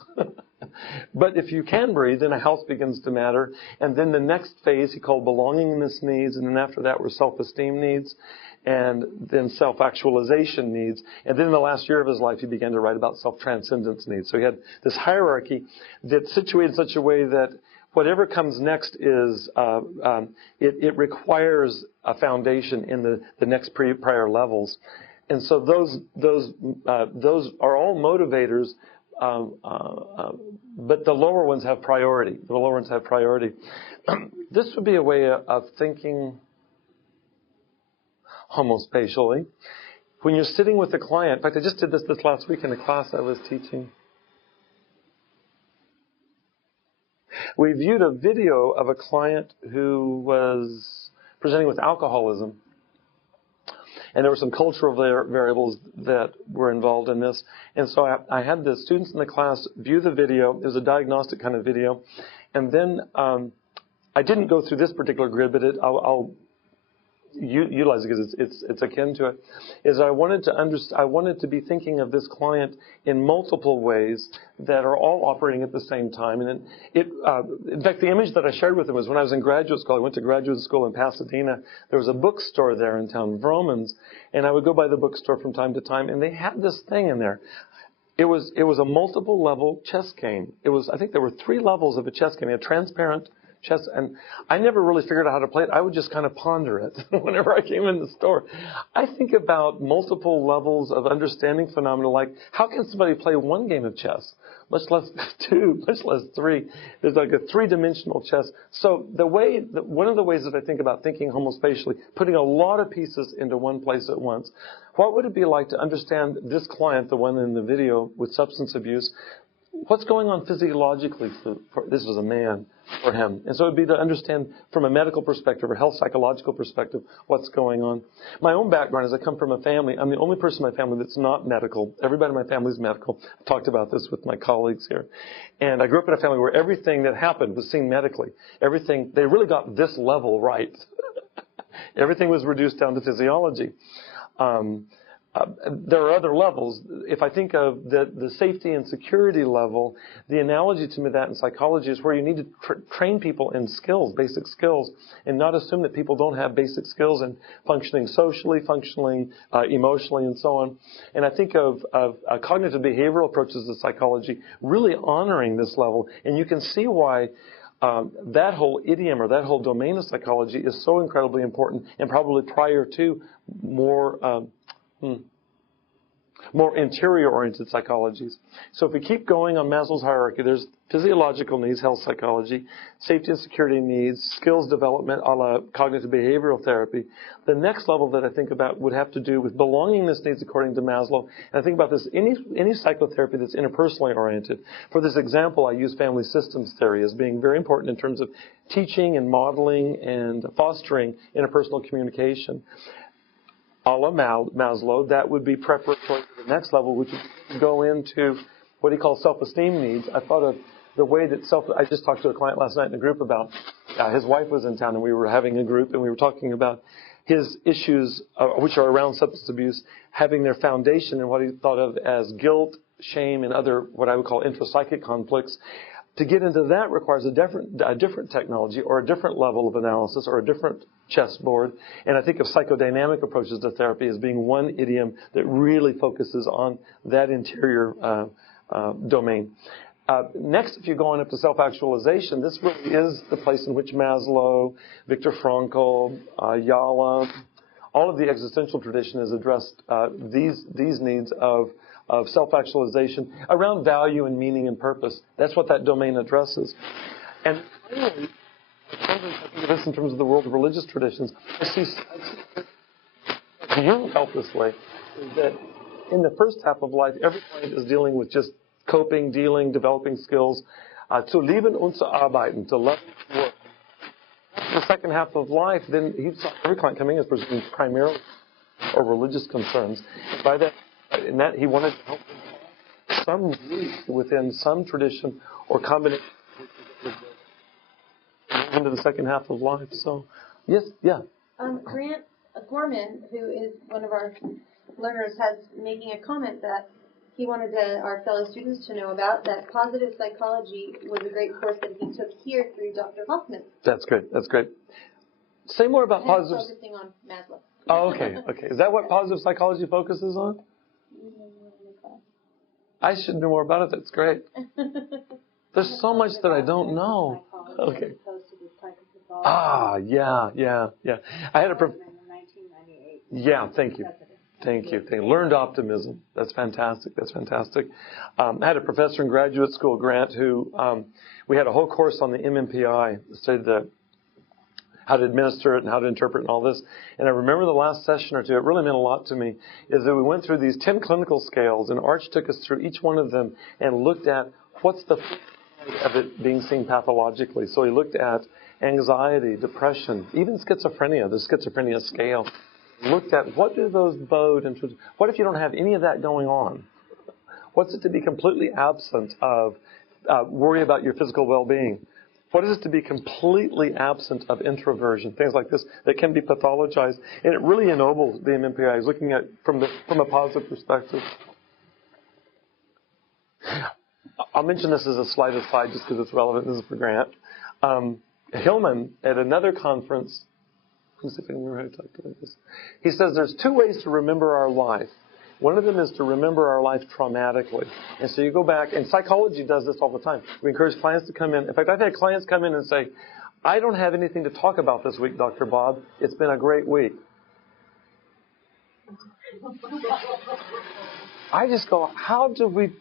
But if you can breathe, then a house begins to matter. And then the next phase he called belongingness needs. And then after that were self-esteem needs. And then self-actualization needs. And then in the last year of his life, he began to write about self-transcendence needs. So he had this hierarchy that's situated in such a way that whatever comes next is, it requires a foundation in the next prior levels. And so those are all motivators, but the lower ones have priority. This would be a way of thinking homospatially. When you're sitting with a client, in fact, I just did this last week in a class I was teaching. We viewed a video of a client who was presenting with alcoholism. And there were some cultural variables that were involved in this. And so I had the students in the class view the video. It was a diagnostic kind of video. And then I didn't go through this particular grid, but I'll utilize it because it's akin to it. Is I wanted to be thinking of this client in multiple ways that are all operating at the same time. And in fact, the image that I shared with them was when I was in graduate school. I went to graduate school in Pasadena. There was a bookstore there in town, Vroman's, and I would go by the bookstore from time to time, and they had this thing in there. It was a multiple level chess game. I think there were 3 levels of a chess game. A transparent chess, and I never really figured out how to play it. I would just kind of ponder it whenever I came in the store. I think about multiple levels of understanding phenomena, like how can somebody play one game of chess, much less 2, much less 3. There's like a 3-dimensional chess. So one of the ways that I think about thinking homospatially, putting a lot of pieces into one place at once. What would it be like to understand this client, the one in the video with substance abuse? What's going on physiologically this was a man, for him? And so it would be to understand from a medical perspective or health psychological perspective what's going on. My own background is I come from a family. I'm the only person in my family that's not medical. Everybody in my family is medical. I've talked about this with my colleagues here. And I grew up in a family where everything that happened was seen medically. Everything, they really got this level right. Everything was reduced down to physiology. there are other levels. If I think of the safety and security level, the analogy to me that in psychology is where you need to train people in skills, basic skills, and not assume that people don't have basic skills in functioning socially, functioning emotionally, and so on. And I think of cognitive behavioral approaches to psychology really honoring this level. And you can see why that whole idiom or that whole domain of psychology is so incredibly important, and probably prior to more interior-oriented psychologies. So if we keep going on Maslow's hierarchy, there's physiological needs, health psychology, safety and security needs, skills development, a la cognitive behavioral therapy. The next level that I think about would have to do with belongingness needs according to Maslow. And I think about this, any psychotherapy that's interpersonally oriented. For this example, I use family systems theory as being very important in terms of teaching and modeling and fostering interpersonal communication. A la Maslow, that would be preparatory to the next level, which would go into what he calls self-esteem needs. I thought of the way that I just talked to a client last night in a group about, his wife was in town and we were having a group and we were talking about his issues, which are around substance abuse, having their foundation in what he thought of as guilt, shame, and other, what I would call intrapsychic conflicts. To get into that requires a different technology or a different level of analysis or a different chessboard. And I think of psychodynamic approaches to therapy as being one idiom that really focuses on that interior domain. Next, if you're going up to self-actualization, this really is the place in which Maslow, Viktor Frankl, Yala, all of the existential tradition has addressed these needs of self-actualization around value and meaning and purpose. That's what that domain addresses. And finally, I think of this in terms of the world of religious traditions. I see you felt this way, is that in the first half of life, every client is dealing with just coping, dealing, developing skills, zu lieben und zu arbeiten, to love and work. The second half of life, then every client coming in is presenting primarily or religious concerns. By that, in that he wanted to help them some root within some tradition or combination into the second half of life. So, yes, yeah. Grant Gorman, who is one of our learners, has making a comment that he wanted our fellow students to know about, that positive psychology was a great course that he took here through Dr. Hoffman. That's great. That's great. Say more about positive. Focusing on Maslow. Oh, okay. Okay. Is that what positive psychology focuses on? I should know more about it. That's great. There's so much that I don't know. Okay. Yeah. I had a Yeah, thank you. Thank you. Learned optimism. That's fantastic. I had a professor in graduate school, Grant, who we had a whole course on the MMPI, studied how to administer it and how to interpret and all this. And I remember the last session or two, it really meant a lot to me, is that we went through these 10 clinical scales, and Arch took us through each one of them and looked at what's the of it being seen pathologically. So he looked at anxiety, depression, even schizophrenia, the schizophrenia scale. Looked at what do those bode in terms of, what if you don't have any of that going on? What's it to be completely absent of worry about your physical well-being? What is it to be completely absent of introversion? Things like this that can be pathologized. And it really ennobles the MMPI. He's looking at from a positive perspective. I'll mention this as a slight aside just because it's relevant. This is for Grant. Hillman, at another conference, let's see if I can remember how to talk about this. He says there's two ways to remember our life. One of them is to remember our life traumatically. And so you go back, and psychology does this all the time. We encourage clients to come in. In fact, I've had clients come in and say, I don't have anything to talk about this week, Dr. Bob. It's been a great week. I just go, how did we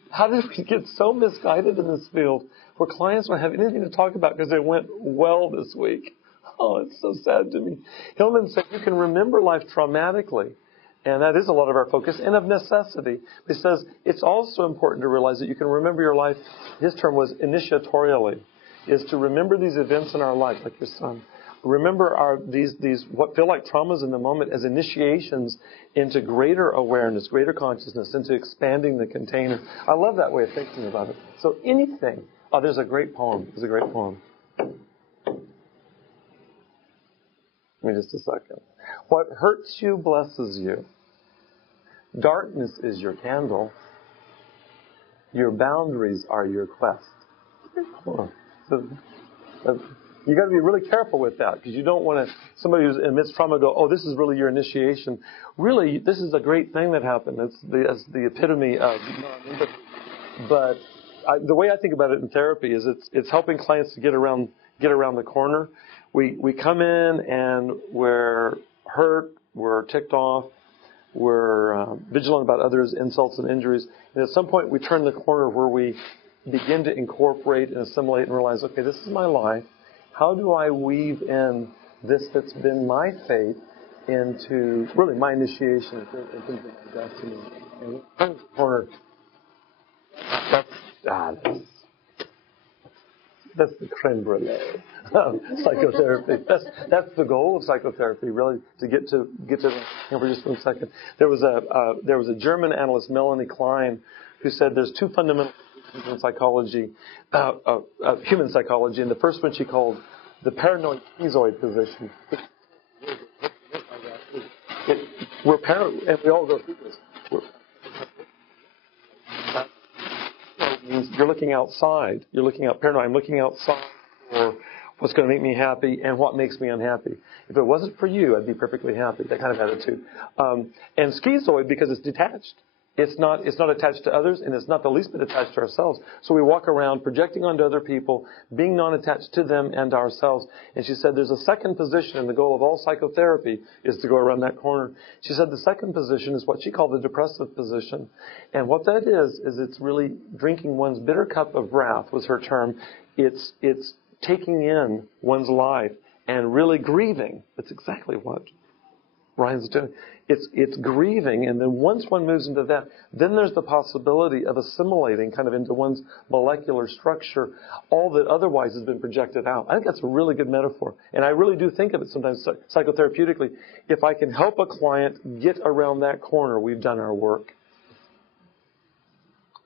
get so misguided in this field where clients don't have anything to talk about because they went well this week? Oh, it's so sad to me. Hillman said you can remember life traumatically. And that is a lot of our focus, and of necessity. He says it's also important to realize that you can remember your life, his term was initiatorially, is to remember these events in our life, like your son. Remember these what feel like traumas in the moment as initiations into greater awareness, greater consciousness, into expanding the container. I love that way of thinking about it. So anything. Oh, there's a great poem. Give me just a second. What hurts you blesses you. Darkness is your candle. Your boundaries are your quest. So, you got to be really careful with that, because you don't want to, somebody who's amidst trauma go, oh, this is really your initiation. Really, this is a great thing that happened. It's the epitome of non-empathy. But the way I think about it in therapy is it's helping clients to get around the corner. We come in and we're hurt, we're ticked off, we're vigilant about others' insults and injuries. And at some point we turn the corner where we begin to incorporate and assimilate and realize, okay, this is my life. How do I weave in this that's been my faith into really my initiation into my destiny? And we turn the corner. That's the creme brulee of psychotherapy. That's the goal of psychotherapy, really, to get to for just 1 second. There was a German analyst, Melanie Klein, who said there's two fundamental positions in psychology, human psychology, and the first one she called the paranoid schizoid position. We're paranoid, and we all go through this. Means you're looking outside. You're looking out paranoid. I'm looking outside for what's going to make me happy and what makes me unhappy. If it wasn't for you, I'd be perfectly happy. That kind of attitude. And schizoid, because it's detached. It's not attached to others, and it's not the least bit attached to ourselves. So we walk around projecting onto other people, being non-attached to them and to ourselves. And she said there's a second position, and the goal of all psychotherapy is to go around that corner. She said the second position is what she called the depressive position. And what that is it's really drinking one's bitter cup of wrath, was her term. It's taking in one's life and really grieving. That's exactly what Ryan's doing. It's grieving, and then once one moves into that, then there's the possibility of assimilating kind of into one's molecular structure all that otherwise has been projected out. I think that's a really good metaphor, and I really do think of it sometimes psychotherapeutically. If I can help a client get around that corner, we've done our work.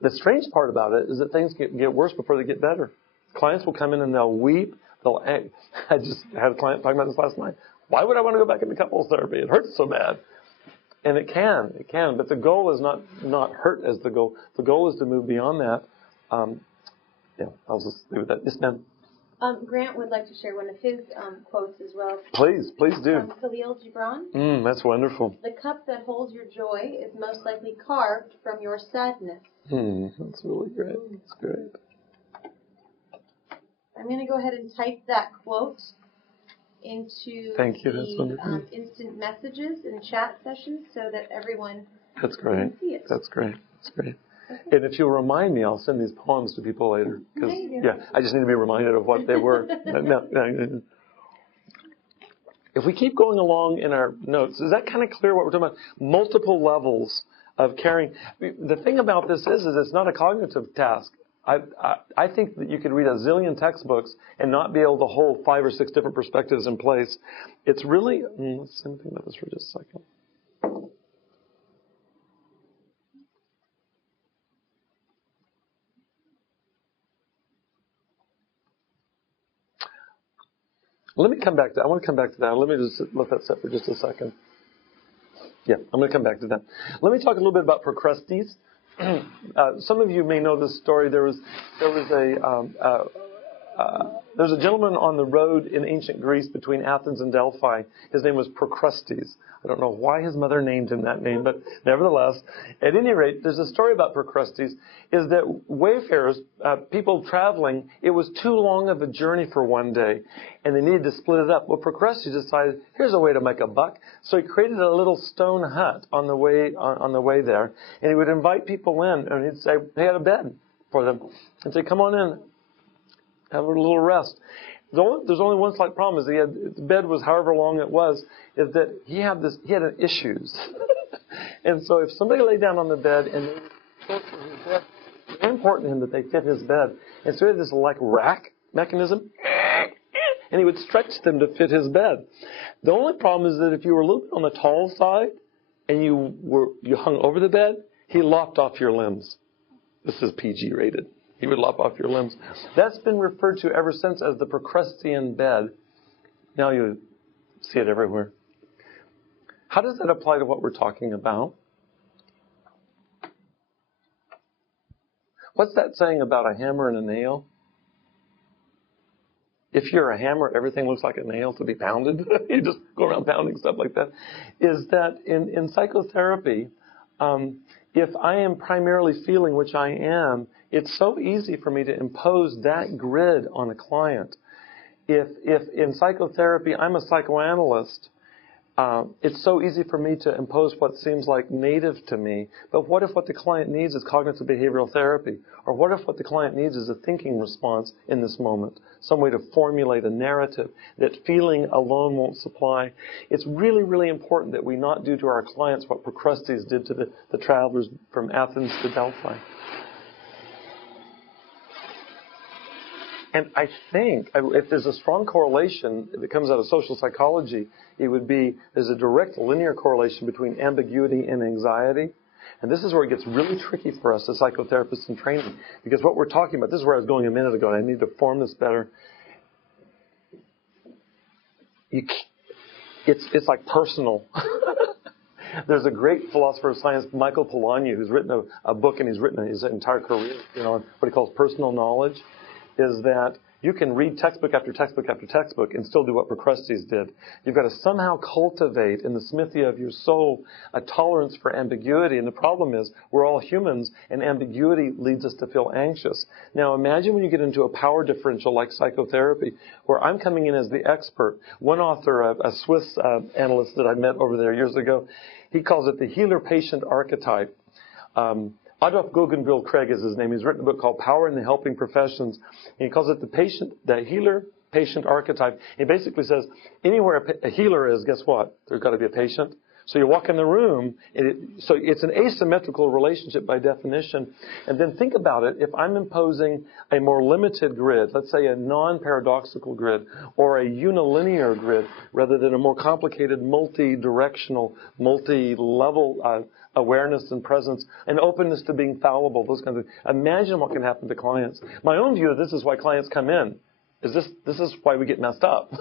The strange part about it is that things get worse before they get better. Clients will come in and they'll weep. I just had a client talking about this last night. Why would I want to go back into couples therapy? It hurts so bad. And it can. But the goal is not hurt as the goal. The goal is to move beyond that. I'll just leave it at that. Yes, ma'am. Grant would like to share one of his quotes as well. Please do. From Khalil Gibran. That's wonderful. The cup that holds your joy is most likely carved from your sadness. That's really great. That's great. I'm going to go ahead and type that quote into the instant messages and chat sessions so that everyone can see it. That's great. Okay. And if you'll remind me, I'll send these poems to people later. I just need to be reminded of what they were. If we keep going along in our notes, is that kind of clear what we're talking about? Multiple levels of caring. The thing about this is it's not a cognitive task. I think that you could read a zillion textbooks and not be able to hold 5 or 6 different perspectives in place. It's really... let's think about this for just a second. Let me come back to that. I want to come back to that. Let me just let that sit for just a second. Yeah, I'm going to come back to that. Let me talk a little bit about Procrustes. Some of you may know this story. There was a gentleman on the road in ancient Greece between Athens and Delphi. His name was Procrustes. I don't know why his mother named him that name, but nevertheless, at any rate, there's a story about Procrustes, is that wayfarers, people traveling, it was too long of a journey for one day, and they needed to split it up. Well, Procrustes decided, here's a way to make a buck. So he created a little stone hut on the way there, and he would invite people in, and he'd say, he had a bed for them, and say, come on in, have a little rest. There's only one slight problem, is the bed was however long it was, is that he had issues. And so if somebody lay down on the bed and they torture his bed, it's very important to him that they fit his bed. And so he had this like rack mechanism, and he would stretch them to fit his bed. The only problem is that if you were a little bit on the tall side and you hung over the bed, he lopped off your limbs. This is PG rated. He would lop off your limbs. That's been referred to ever since as the Procrustean bed. Now you see it everywhere. How does that apply to what we're talking about? What's that saying about a hammer and a nail? If you're a hammer, everything looks like a nail to be pounded. You just go around pounding stuff like that. Is that in psychotherapy, if I am primarily feeling, which I am, it's so easy for me to impose that grid on a client. If in psychotherapy I'm a psychoanalyst, it's so easy for me to impose what seems like native to me. But what if what the client needs is cognitive behavioral therapy? Or what if what the client needs is a thinking response in this moment? Some way to formulate a narrative that feeling alone won't supply. It's really, really important that we not do to our clients what Procrustes did to the travelers from Athens to Delphi. And I think if there's a strong correlation that comes out of social psychology, it would be there's a direct linear correlation between ambiguity and anxiety. And this is where it gets really tricky for us as psychotherapists in training. Because what we're talking about, this is where I was going a minute ago, and I need to form this better. It's like personal. There's a great philosopher of science, Michael Polanyi, who's written a book, and he's written his entire career, on what he calls personal knowledge. Is that you can read textbook after textbook after textbook and still do what Procrustes did. You've got to somehow cultivate in the smithy of your soul a tolerance for ambiguity. And the problem is we're all humans, and ambiguity leads us to feel anxious. Now imagine when you get into a power differential like psychotherapy, where I'm coming in as the expert. One author, a Swiss analyst that I met over there years ago, he calls it the healer-patient archetype. Adolf Guggenbill Craig is his name. He's written a book called Power in the Helping Professions. And he calls it the healer-patient archetype. He basically says, anywhere a healer is, guess what? There's got to be a patient. So you walk in the room, so it's an asymmetrical relationship by definition. And then think about it. If I'm imposing a more limited grid, let's say a non-paradoxical grid, or a unilinear grid, rather than a more complicated, multi-directional, multi-level awareness and presence, and openness to being fallible, those kinds of things. Imagine what can happen to clients. My own view of this is why clients come in. This is why we get messed up.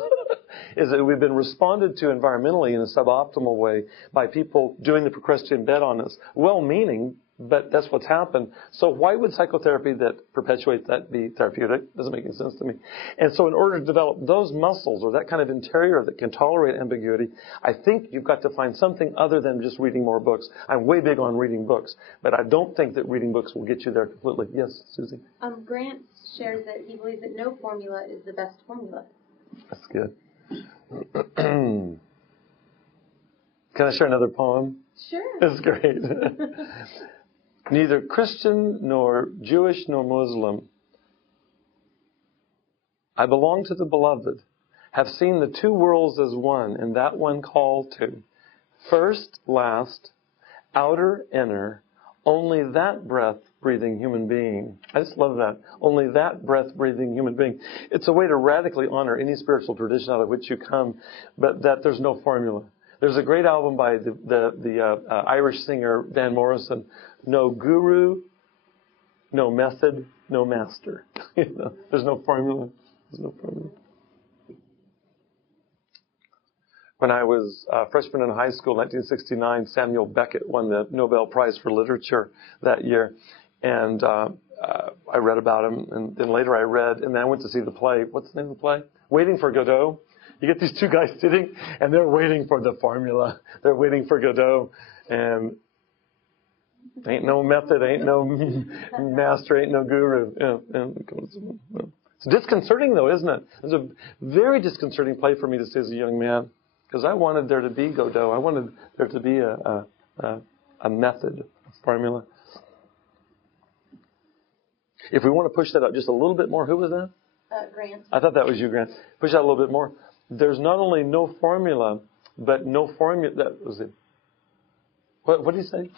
Is that we've been responded to environmentally in a suboptimal way by people doing the Procrustean bet on us. Well-meaning, but that's what's happened. So why would psychotherapy that perpetuates that be therapeutic? Doesn't make any sense to me. And so in order to develop those muscles or that kind of interior that can tolerate ambiguity, I think you've got to find something other than just reading more books. I'm way big on reading books, but I don't think that reading books will get you there completely. Yes, Susie? Grant shares that he believes that no formula is the best formula. That's good. Can I share another poem? Sure. That's great. Neither Christian nor Jewish nor Muslim, I belong to the beloved, have seen the two worlds as one, and that one call to. First, last, outer, inner, only that breath-breathing human being. I just love that. Only that breath-breathing human being. It's a way to radically honor any spiritual tradition out of which you come, but that there's no formula. There's a great album by the Irish singer Van Morrison. No guru, no method, no master. There's no formula. There's no formula. When I was a freshman in high school, 1969, Samuel Beckett won the Nobel Prize for Literature that year. And I read about him. And then later and then I went to see the play. What's the name of the play? Waiting for Godot. You get these two guys sitting, and they're waiting for the formula. They're waiting for Godot. And ain't no method, ain't no master, ain't no guru. It's disconcerting, though, isn't it? It's a very disconcerting play for me to see as a young man. Because I wanted there to be Godot. I wanted there to be a method, a formula. If we want to push that out just a little bit more, who was that? Grant. I thought that was you, Grant. Push out a little bit more. There's not only no formula, but no formula. That was it. What did he say?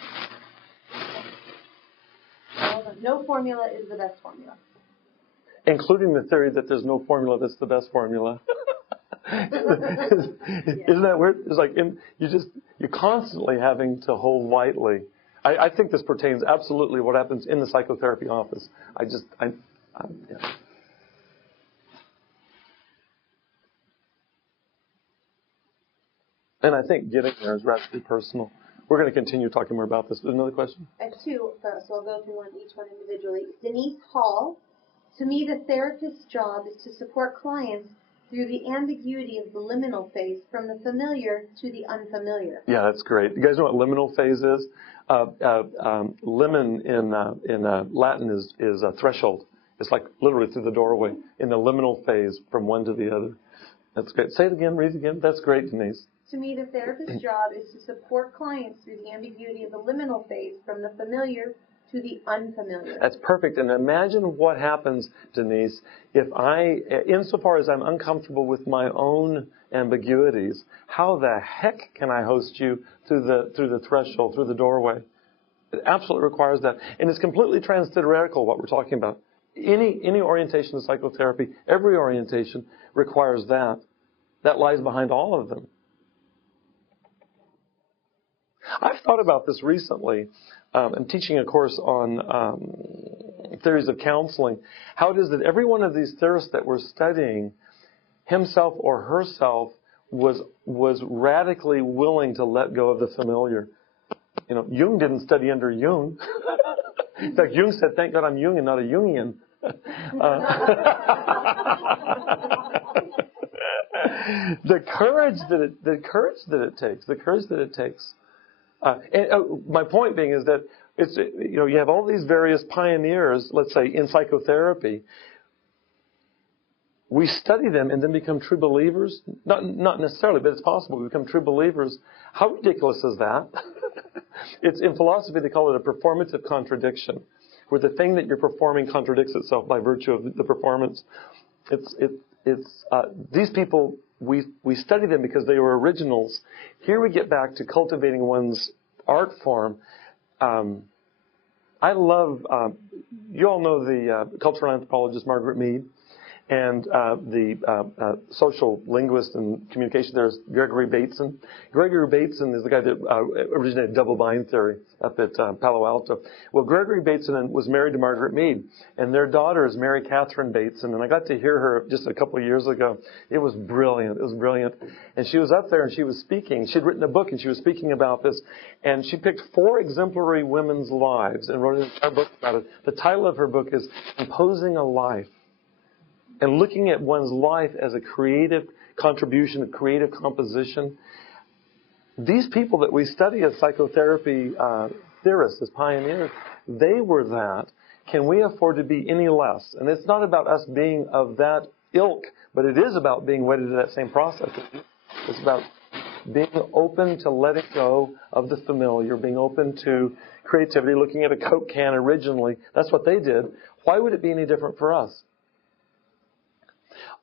No formula is the best formula. Including the theory that there's no formula that's the best formula. Isn't that weird? It's like you're constantly having to hold lightly. I think this pertains absolutely what happens in the psychotherapy office. Yeah. And I think getting there is radically personal. We're going to continue talking more about this. Another question? I have two, so I'll go through each one individually. Denise Hall. To me, the therapist's job is to support clients through the ambiguity of the liminal phase, from the familiar to the unfamiliar. Yeah, that's great. You guys know what liminal phase is? Limen in Latin is a threshold. It's like literally through the doorway in the liminal phase from one to the other. That's great. Say it again. Read it again. That's great, Denise. To me, the therapist's job is to support clients through the ambiguity of the liminal phase, from the familiar to the unfamiliar. That's perfect. And imagine what happens, Denise, if insofar as I'm uncomfortable with my own ambiguities, how the heck can I host you through the threshold, through the doorway? It absolutely requires that. And it's completely transtheoretical, what we're talking about. Any orientation of psychotherapy, every orientation requires that. That lies behind all of them. I've thought about this recently. I'm teaching a course on theories of counseling. How it is that every one of these theorists that we're studying, himself or herself, was radically willing to let go of the familiar. You know, Jung didn't study under Jung. In fact, Jung said, "Thank God I'm Jung and not a Jungian." The courage that it takes. My point being is that you have all these various pioneers, let's say in psychotherapy. We study them and then become true believers. Not necessarily, but it's possible we become true believers. How ridiculous is that? It's in philosophy they call it a performative contradiction, where the thing that you're performing contradicts itself by virtue of the performance. These people, we study them because they were originals. Here we get back to cultivating one's art form. I love, you all know the cultural anthropologist Margaret Mead, and the social linguist and communication there's Gregory Bateson. Gregory Bateson is the guy that originated double bind theory up at Palo Alto. Well, Gregory Bateson was married to Margaret Mead, and their daughter is Mary Catherine Bateson, and I got to hear her just a couple of years ago. It was brilliant. And she was up there and she was speaking. She'd written a book and she was speaking about this, and she picked 4 exemplary women's lives and wrote an entire book about it. The title of her book is Composing a Life. And looking at one's life as a creative contribution, a creative composition. These people that we study as psychotherapy theorists, as pioneers, they were that. Can we afford to be any less? And it's not about us being of that ilk, but it is about being wedded to that same process. It's about being open to letting go of the familiar, being open to creativity, looking at a Coke can originally. That's what they did. Why would it be any different for us?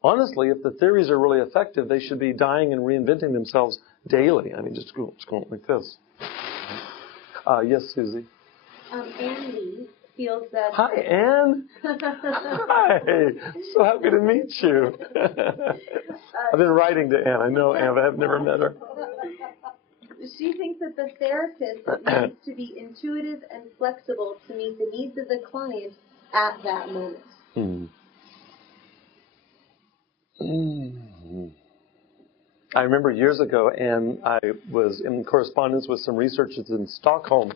Honestly, if the theories are really effective, they should be dying and reinventing themselves daily. I mean, just going like this. Yes, Susie? Ann Lee feels that... Hi, Ann. Hi. So happy to meet you. I've been writing to Ann. I know Ann, but I've never met her. She thinks that the therapist needs to be intuitive and flexible to meet the needs of the client at that moment. I remember years ago, and I was in correspondence with some researchers in Stockholm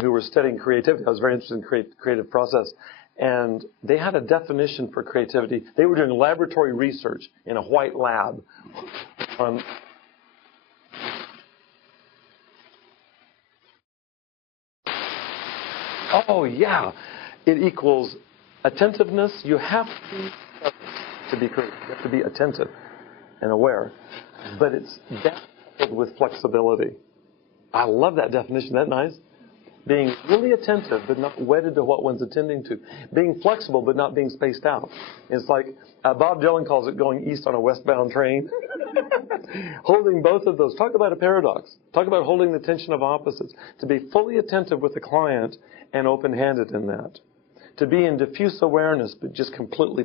who were studying creativity. I was very interested in creative process. And they had a definition for creativity. They were doing laboratory research in a white lab on... Oh, yeah. It equals attentiveness. You have to be creative. You have to be attentive and aware. But it's that with flexibility. I love that definition. Isn't that nice? Being really attentive, but not wedded to what one's attending to. Being flexible, but not being spaced out. It's like Bob Dylan calls it going east on a westbound train. Holding both of those. Talk about a paradox. Talk about holding the tension of opposites. To be fully attentive with the client and open-handed in that. To be in diffuse awareness, but just completely,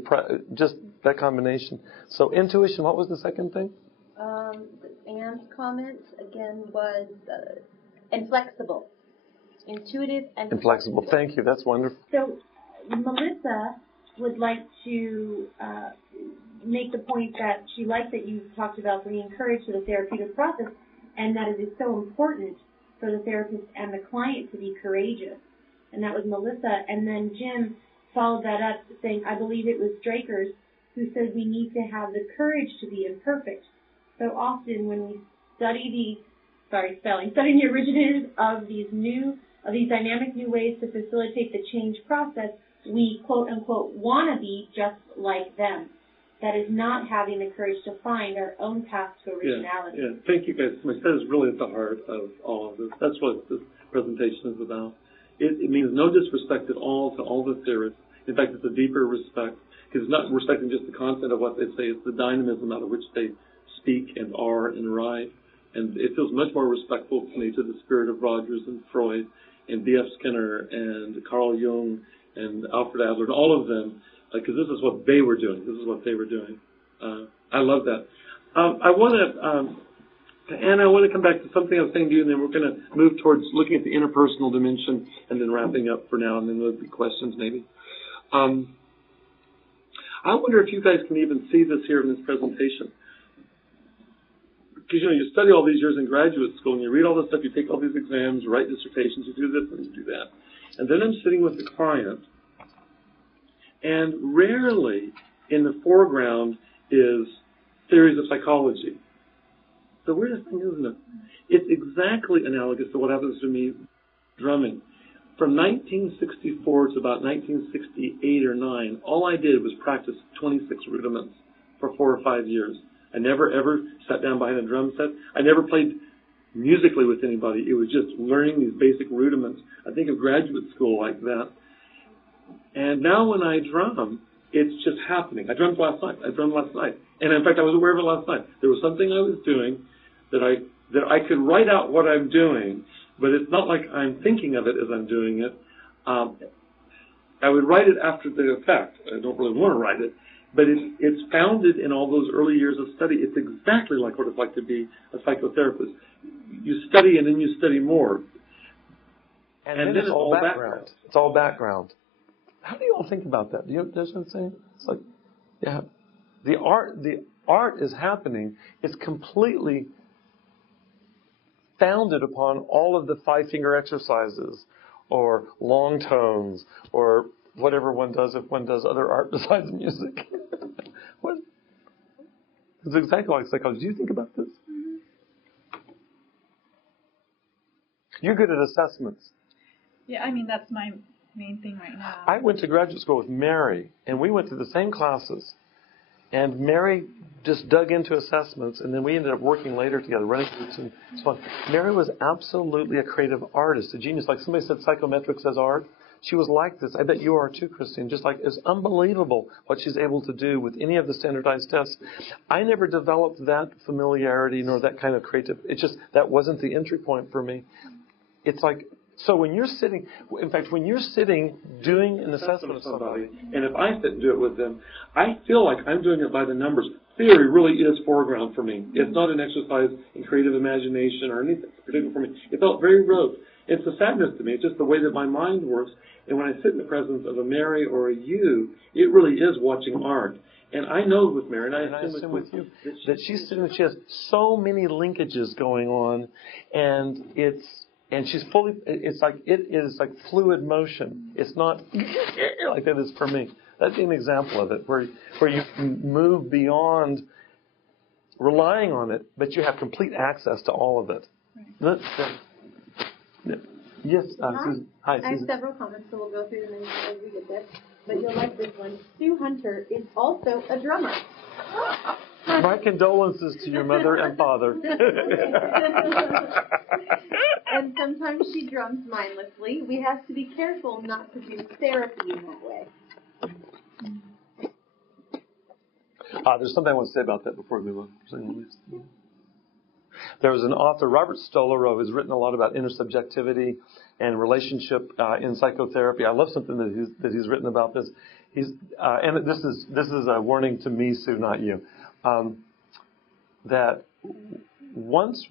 just that combination. So intuition, what was the second thing? Anne's comment, again, was inflexible. Intuitive and inflexible. Thank you. That's wonderful. So Melissa would like to make the point that she liked that you talked about being encouraged to the therapeutic process. and that it is so important for the therapist and the client to be courageous. And that was Melissa. And then Jim followed that up saying, I believe it was Drakers, who said we need to have the courage to be imperfect. So often when we study studying the originators of these dynamic new ways to facilitate the change process, we quote unquote want to be just like them. That is not having the courage to find our own path to originality. Yeah. Thank you guys. That is really at the heart of all of this. That's what this presentation is about. It means no disrespect at all to all the theorists. In fact, it's a deeper respect, because it's not respecting just the content of what they say, it's the dynamism out of which they speak and are and write. And it feels much more respectful to me to the spirit of Rogers and Freud and B.F. Skinner and Carl Jung and Alfred Adler and all of them, because this is what they were doing. I love that. Anna, I want to come back to something I was saying to you, and then we're going to move towards looking at the interpersonal dimension and then wrapping up for now, and then there'll be questions maybe. I wonder if you guys can even see this here in this presentation. Because, you study all these years in graduate school, and you read all this stuff, you take all these exams, you write dissertations, you do this and you do that. And then I'm sitting with the client, and rarely in the foreground is theories of psychology. The weirdest thing, isn't it? It's exactly analogous to what happens to me drumming. From 1964 to about 1968 or 9, all I did was practice 26 rudiments for 4 or 5 years. I never, ever sat down behind a drum set. I never played musically with anybody. It was just learning these basic rudiments. I think of graduate school like that. And now when I drum, it's just happening. I drummed last night. And in fact, I was aware of it last night. There was something I was doing that I could write out what I'm doing, but it's not like I'm thinking of it as I'm doing it. I would write it after the effect. I don't really want to write it. But it's founded in all those early years of study. It's exactly like what it's like to be a psychotherapist. You study and then you study more. And then it's all background. It's all background. How do you all think about that? Do you understand what I'm saying? It's like, yeah, the art is happening. It's completely founded upon all of the 5-finger exercises or long tones or whatever one does if one does other art besides music. What? It's exactly like psychology. Do you think about this? Mm-hmm. You're good at assessments. Yeah, that's my main thing right now. I went to graduate school with Mary, and we went to the same classes. And Mary just dug into assessments, and then we ended up working later together, running groups and so on. Mary was absolutely a creative artist, a genius. Like somebody said psychometrics as art. She was like this. I bet you are too, Christine. Just like, it's unbelievable what she's able to do with any of the standardized tests. I never developed that familiarity nor that kind of creative. It's just, that wasn't the entry point for me. It's like, so when you're sitting doing an assessment of somebody, and if I sit and do it with them, I feel like I'm doing it by the numbers. Theory really is foreground for me. It's not an exercise in creative imagination or anything particular for me. It felt very rote. It's a sadness to me. It's just the way that my mind works. And when I sit in the presence of a Mary or a you, it really is watching art. And I know with Mary, and I assume with you, that she's sitting, she has so many linkages going on, and she's fully, it is like fluid motion. It's not like that is for me. That's an example of it, where you move beyond relying on it, but you have complete access to all of it. Right. Yes, Susan. Hi, Susan. I have several comments, so we'll go through them as we get there. But you'll like this one. Sue Hunter is also a drummer. My condolences to your mother and father. And sometimes she drums mindlessly. We have to be careful not to do therapy in that way. There's something I want to say about that before we move on. There was an author, Robert Stolorow, who's written a lot about intersubjectivity and relationship in psychotherapy. I love something that he's written about this. And this is a warning to me, Sue, not you. That once,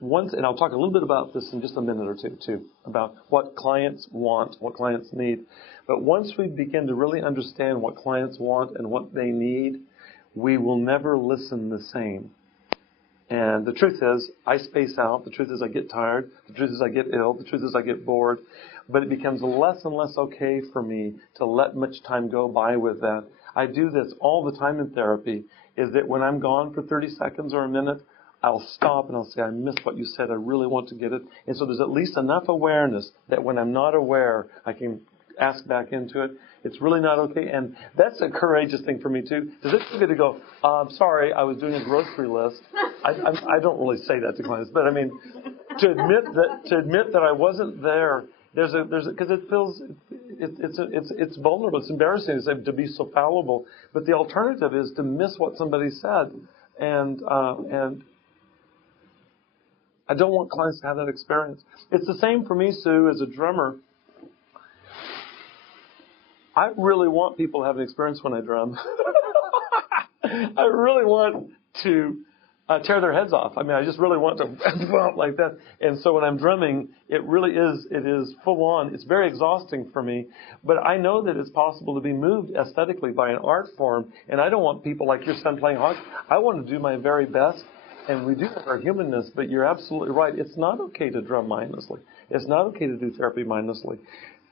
and I'll talk a little bit about this in just a minute or two, too, about what clients want, what clients need. But once we begin to really understand what clients want and what they need, we will never listen the same. And the truth is, I space out. The truth is, I get tired. The truth is, I get ill. The truth is, I get bored. But it becomes less and less okay for me to let much time go by with that. I do this all the time in therapy, is that when I'm gone for 30 seconds or a minute, I'll stop and I'll say, I missed what you said. I really want to get it. And so there's at least enough awareness that when I'm not aware, I can ask back into it. It's really not okay. And that's a courageous thing for me, too. Does it feel good to go, I'm sorry, I was doing a grocery list. I don't really say that to clients, but I mean, to admit that I wasn't there, because it feels, it's vulnerable. It's embarrassing to be so fallible. But the alternative is to miss what somebody said. And I don't want clients to have that experience. It's the same for me, Sue, as a drummer. I really want people to have an experience when I drum. I really want to tear their heads off. I mean, I just really want to bump like that. And so when I'm drumming, it is full on. It's very exhausting for me. But I know that it's possible to be moved aesthetically by an art form. And I don't want people like your son playing hockey. I want to do my very best. And we do have our humanness, but you're absolutely right. It's not okay to drum mindlessly. It's not okay to do therapy mindlessly.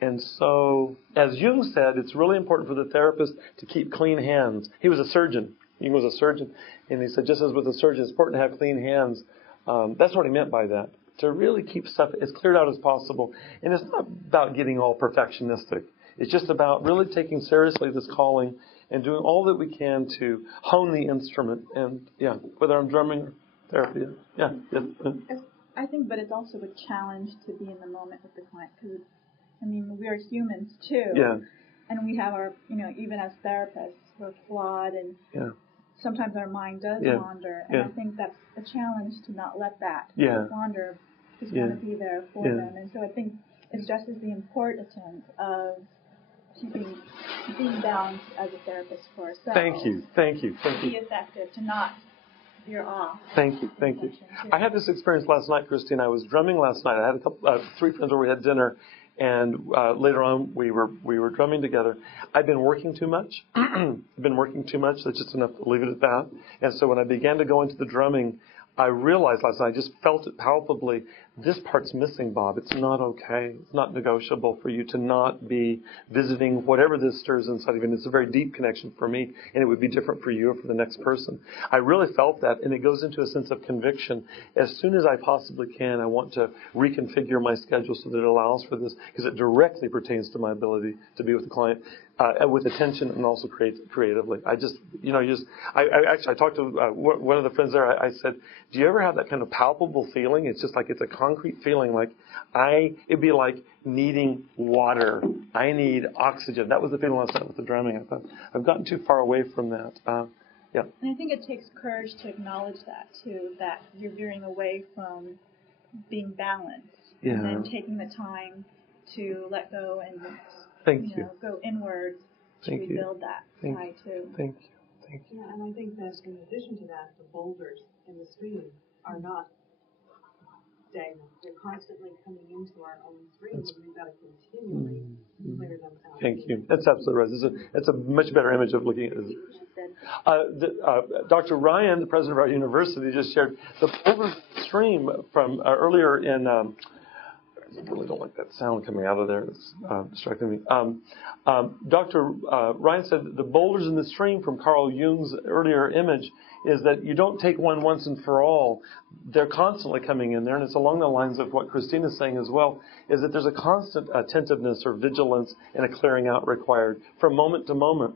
And so, as Jung said, it's really important for the therapist to keep clean hands. He was a surgeon. Jung was a surgeon. And he said, just as with a surgeon, it's important to have clean hands. That's what he meant by that. To really keep stuff as cleared out as possible. And it's not about getting all perfectionistic. It's just about really taking seriously this calling and doing all that we can to hone the instrument. And, whether I'm drumming or therapy. I think, but it's also a challenge to be in the moment with the client, because we are humans too. Yeah. And we have our, even as therapists, we're flawed, and sometimes our mind does wander. And I think that's a challenge to not let that wander. Just want to be there for them. And so I think it stresses the importance of being balanced as a therapist for ourselves. Thank you. To be effective, to not veer off. Thank you. I had this experience last night, Christine. I was drumming last night. I had three friends where we had dinner, and later on we were drumming together. I'd been working too much. That's just enough to leave it at that. And so when I began to go into the drumming, I realized last night, I just felt it palpably, this part's missing, Bob. It's not okay. It's not negotiable for you to not be visiting whatever this stirs inside of you. And it's a very deep connection for me, and it would be different for you or for the next person. I really felt that, and it goes into a sense of conviction. As soon as I possibly can, I want to reconfigure my schedule so that it allows for this, because it directly pertains to my ability to be with the client. With attention and also creatively. I talked to one of the friends there. I said, do you ever have that kind of palpable feeling? It's just like it's a concrete feeling. It'd be like needing water. I need oxygen. That was the feeling last night with the drumming. I thought, I've gotten too far away from that. And I think it takes courage to acknowledge that too, that you're veering away from being balanced. Yeah. And then taking the time to let go and go inwards to rebuild that side too. Thank you. Yeah, and I think that in addition to that, the boulders in the stream are not stagnant. They're constantly coming into our own stream, and we've got to continually clear them out. Thank you. That's absolutely right. It's a much better image of looking at it. Dr. Ryan, the president of our university, just shared the boulders in the stream from earlier in... I really don't like that sound coming out of there. It's distracting me. Dr. Ryan said that the boulders in the stream from Carl Jung's earlier image is that you don't take one once and for all. They're constantly coming in there, and it's along the lines of what Christine is saying as well, is that there's a constant attentiveness or vigilance and a clearing out required from moment to moment.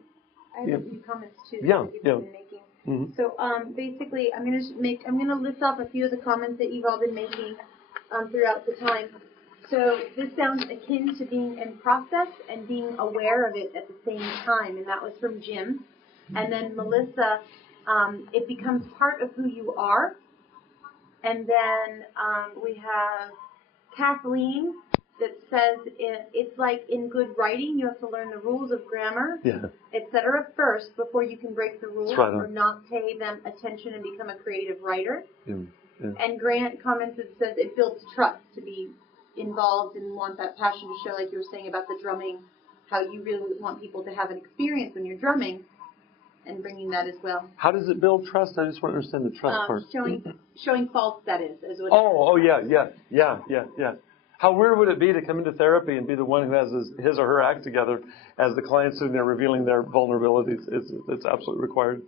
I have a few comments too that you've been making. Mm-hmm. So basically, I'm going to list off a few of the comments that you've all been making throughout the time. So this sounds akin to being in process and being aware of it at the same time, and that was from Jim. And then Melissa, it becomes part of who you are. And then we have Kathleen that says it's like in good writing, you have to learn the rules of grammar, etc. first before you can break the rules or not pay them attention and become a creative writer. And Grant comments and says it builds trust to be involved and want that passion to show, like you were saying about the drumming, how you really want people to have an experience when you're drumming. and bringing that as well. How does it build trust? I just want to understand the trust part. Showing faults, that is what. Yeah. How weird would it be to come into therapy and be the one who has his or her act together as the client sitting there revealing their vulnerabilities? It's absolutely required.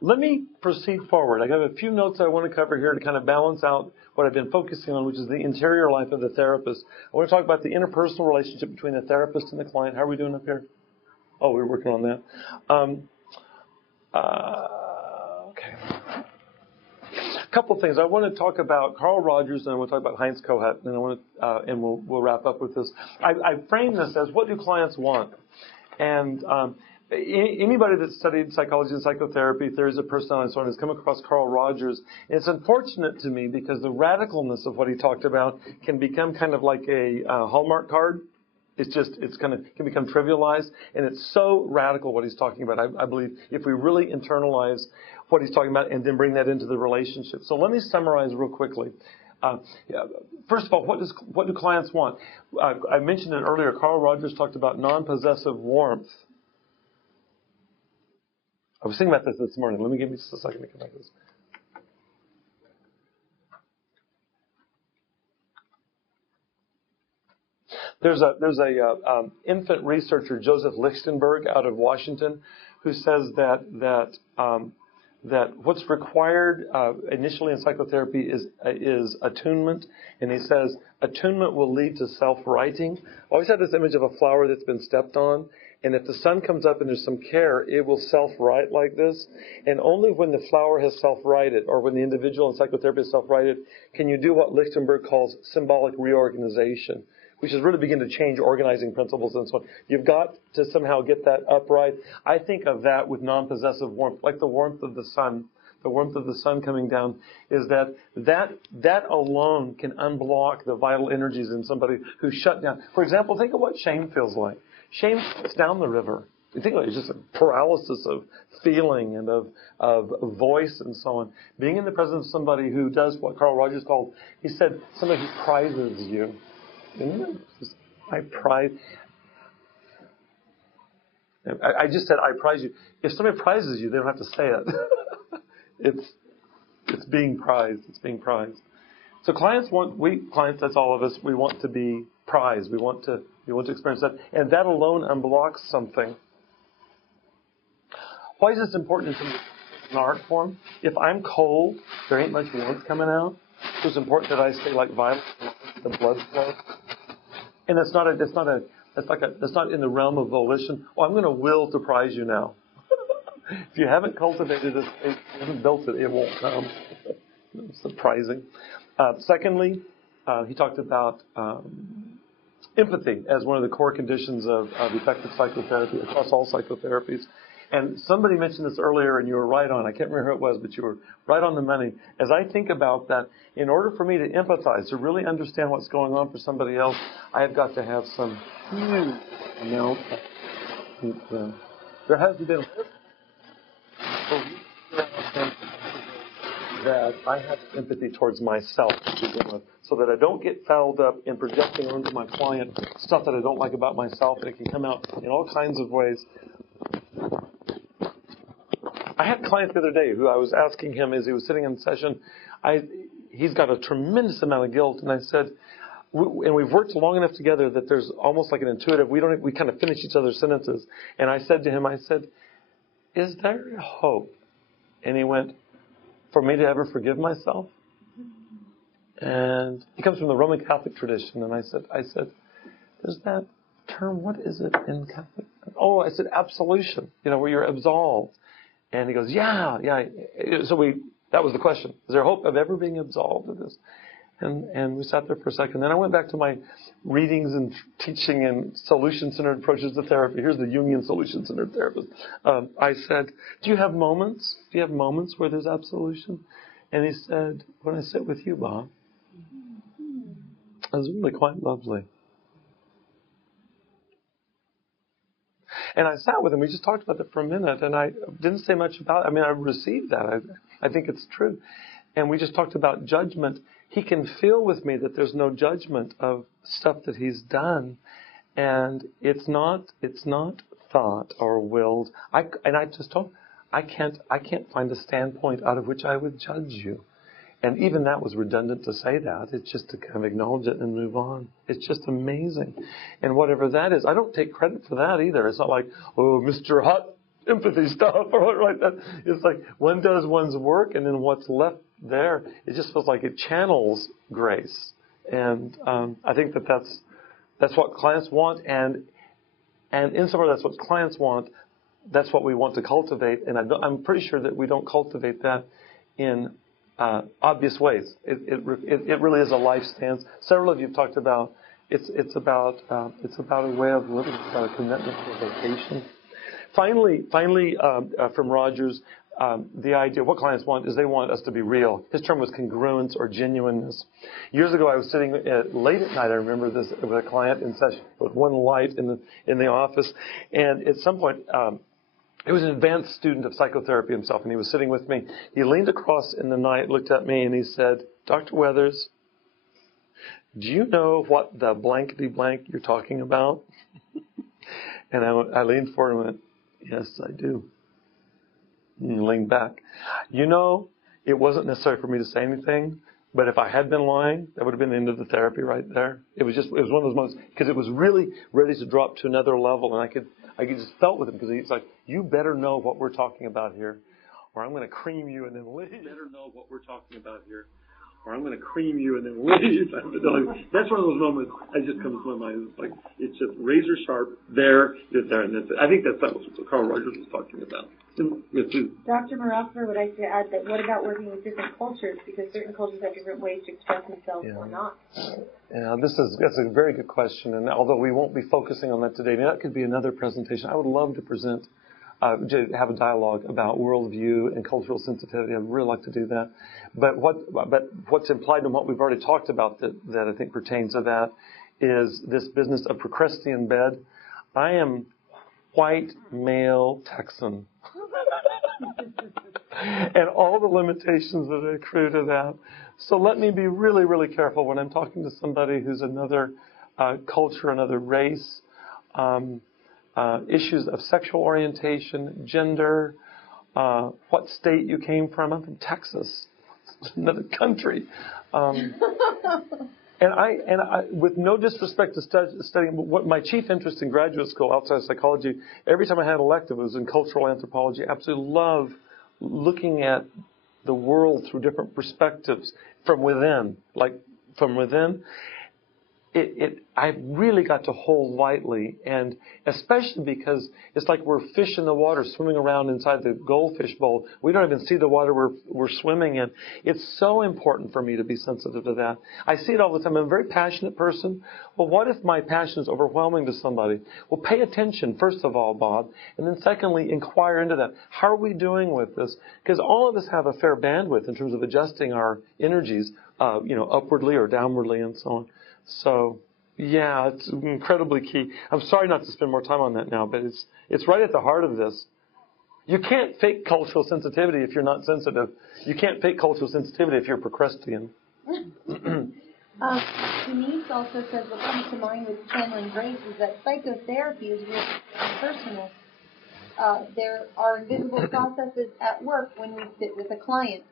Let me proceed forward. I have a few notes I want to cover here to kind of balance out what I've been focusing on, which is the interior life of the therapist. I want to talk about the interpersonal relationship between the therapist and the client. How are we doing up here? Oh, we're working on that. Okay. A couple things. I want to talk about Carl Rogers, and I want to talk about Heinz Kohut, and I want to, and we'll wrap up with this. I frame this as, what do clients want? And anybody that's studied psychology and psychotherapy, theories of personality, and so on, has come across Carl Rogers. And it's unfortunate to me because the radicalness of what he talked about can become kind of like a Hallmark card. Can become trivialized, and it's so radical what he's talking about. I believe if we really internalize what he's talking about and then bring that into the relationship. So let me summarize real quickly. First of all, what do clients want? I mentioned it earlier. Carl Rogers talked about non-possessive warmth. I was thinking about this morning. Let me give me just a second to come back to this. There's a infant researcher, Joseph Lichtenberg, out of Washington, who says that what's required initially in psychotherapy is attunement, and he says attunement will lead to self-righting. I always had this image of a flower that's been stepped on, and if the sun comes up and there's some care, it will self-right like this. And only when the flower has self-righted, or when the individual in psychotherapy is self-righted, can you do what Lichtenberg calls symbolic reorganization, which is really begin to change organizing principles and so on. You've got to somehow get that upright. I think of that with non-possessive warmth, like the warmth of the sun. The warmth of the sun coming down is that alone can unblock the vital energies in somebody who's shut down. For example, think of what shame feels like. Shame shuts down the river. You think of it, it's just a paralysis of feeling and of voice and so on. Being in the presence of somebody who does what Carl Rogers called, he said, somebody who prizes you. I just said I prize you. If somebody prizes you, they don't have to say it. It's being prized. It's being prized. So clients, that's all of us. We want to be prized. We want to experience that, and that alone unblocks something. Why is this important in an art form? If I'm cold, there ain't much warmth coming out. So it's important that I stay like violent, the blood flow. And that's not in the realm of volition. Oh, I'm going to will to prize you now. If you haven't cultivated it, if you haven't built it, it won't come. It's surprising. Secondly, he talked about empathy as one of the core conditions of effective psychotherapy across all psychotherapies. And somebody mentioned this earlier, and you were right on. I can't remember who it was, but you were right on the money. As I think about that, in order for me to empathize, to really understand what's going on for somebody else, I have got to have some huge amount of there hasn't been that I have empathy towards myself to begin with, so that I don't get fouled up in projecting onto my client stuff that I don't like about myself, and it can come out in all kinds of ways. I had a client the other day who I was asking him as he was sitting in session, he's got a tremendous amount of guilt, and I said, and we've worked long enough together that there's almost like an intuitive, we kind of finish each other's sentences. And I said to him, is there hope? And he went, for me to ever forgive myself? And he comes from the Roman Catholic tradition, and I said, there's that term, what is it in Catholic? Oh, I said absolution, where you're absolved. And he goes, yeah. So that was the question. Is there hope of ever being absolved of this? And we sat there for a second. Then I went back to my readings and teaching and solution-centered approaches to therapy. Here's the Jungian solution-centered therapist. I said, do you have moments? Do you have moments where there's absolution? And he said, when I sit with you, Bob. It was really quite lovely. And I sat with him. We just talked about that for a minute, and I didn't say much about it. I mean, I received that. I think it's true. And we just talked about judgment. He can feel with me that there's no judgment of stuff that he's done, and it's not thought or willed. I just told, I can't find a standpoint out of which I would judge you. And even that was redundant to say that. It's just to kind of acknowledge it and move on. It's just amazing. And whatever that is, I don't take credit for that either. It's not like, oh, Mr. Hot empathy stuff or whatever like that. It's like one does one's work, and then what's left there, it just feels like it channels grace. And I think that's what clients want, and insofar that's what clients want, that's what we want to cultivate. And I'm pretty sure that we don't cultivate that in obvious ways. It really is a life stance. Several of you have talked about it's about a way of living. It's about a commitment to a vocation. Finally, from Rogers, the idea, what clients want is they want us to be real. His term was congruence or genuineness. Years ago, I was sitting late at night. I remember this with a client in session with one light in the office, and at some point, he was an advanced student of psychotherapy himself, and he was sitting with me. He leaned across in the night, looked at me, and he said, "Dr. Weathers, do you know what the blankety blank you're talking about?" And I leaned forward and went, "Yes, I do." And leaned back. You know, it wasn't necessary for me to say anything, but if I had been lying, that would have been the end of the therapy right there. It was one of those moments, because it was really ready to drop to another level, and I could just felt with him, because he's like, "You better know what we're talking about here, or I'm going to cream you and then leave. You better know what we're talking about here, or I'm going to cream you and then leave." That's one of those moments that just comes to my mind. It's like, it's just razor sharp, there, and that's it. I think that's what Carl Rogers was talking about. Dr. Maroffer would like to add that what about working with different cultures? Because certain cultures have different ways to express themselves or not. Yeah, that's a very good question. And although we won't be focusing on that today, that could be another presentation. I would love to present, to have a dialogue about worldview and cultural sensitivity. I'd really like to do that. But what's implied in what we've already talked about that I think pertains to that is this business of Procrustean bed. I am white male Texan. And all the limitations that accrue to that. So let me be really, really careful when I'm talking to somebody who's another culture, another race, issues of sexual orientation, gender, what state you came from. I'm from Texas, another country. And I, with no disrespect to studying, what my chief interest in graduate school outside of psychology, every time I had an elective, it was in cultural anthropology. I absolutely love looking at the world through different perspectives from within. I really got to hold lightly, and especially because it's like we're fish in the water swimming around inside the goldfish bowl. We don't even see the water we're swimming in. It's so important for me to be sensitive to that. I see it all the time. I'm a very passionate person. Well, what if my passion is overwhelming to somebody? Well, pay attention, first of all, Bob, and then secondly, inquire into that. How are we doing with this? Because all of us have a fair bandwidth in terms of adjusting our energies, upwardly or downwardly and so on. So, yeah, it's incredibly key. I'm sorry not to spend more time on that now, but it's right at the heart of this. You can't fake cultural sensitivity if you're not sensitive. You can't fake cultural sensitivity if you're Procrustean. Denise also says what comes to mind with channeling grace is that psychotherapy is really personal. There are invisible processes at work when we sit with a client.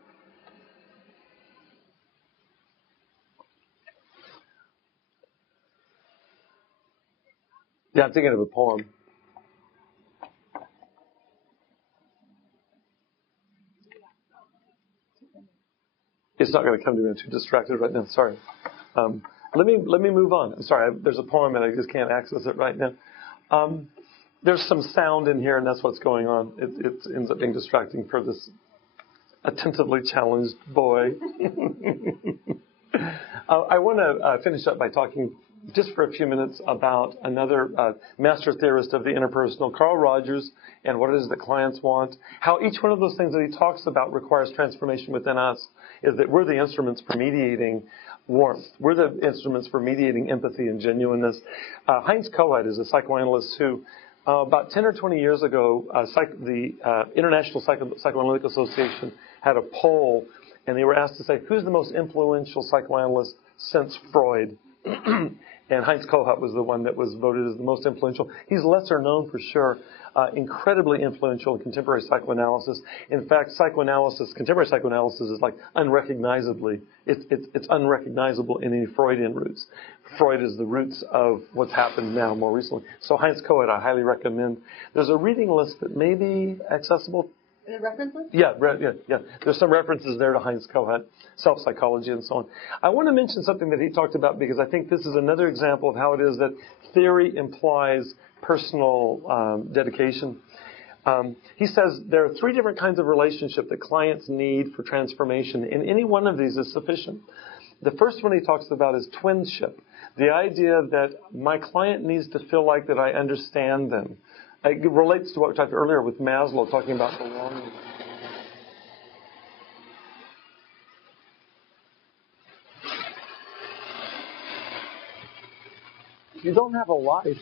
Yeah, I'm thinking of a poem. It's not going to come to me. I'm too distracted right now. Sorry. Let me move on. I'm sorry. There's a poem and I just can't access it right now. There's some sound in here, and that's what's going on. It ends up being distracting for this attentively challenged boy. I want to finish up by talking just for a few minutes about another master theorist of the interpersonal, Carl Rogers, and what it is that clients want. How each one of those things that he talks about requires transformation within us, is that we're the instruments for mediating warmth. We're the instruments for mediating empathy and genuineness. Heinz Kohut is a psychoanalyst who, about 10 or 20 years ago, the International Psychoanalytic Association had a poll, and they were asked to say, who's the most influential psychoanalyst since Freud? And Heinz Kohut was the one that was voted as the most influential. He's lesser known for sure. Incredibly influential in contemporary psychoanalysis. In fact, contemporary psychoanalysis is like unrecognizably, it's unrecognizable in any Freudian roots. Freud is the roots of what's happened now more recently. So Heinz Kohut, I highly recommend. There's a reading list that may be accessible. The reference list? Yeah. There's some references there to Heinz Kohut, self-psychology and so on. I want to mention something that he talked about because I think this is another example of how it is that theory implies personal dedication. He says there are 3 different kinds of relationship that clients need for transformation, and any one of these is sufficient. The first one he talks about is twinship, the idea that my client needs to feel like that I understand them. It relates to what we talked earlier with Maslow, talking about belonging. You don't have a life.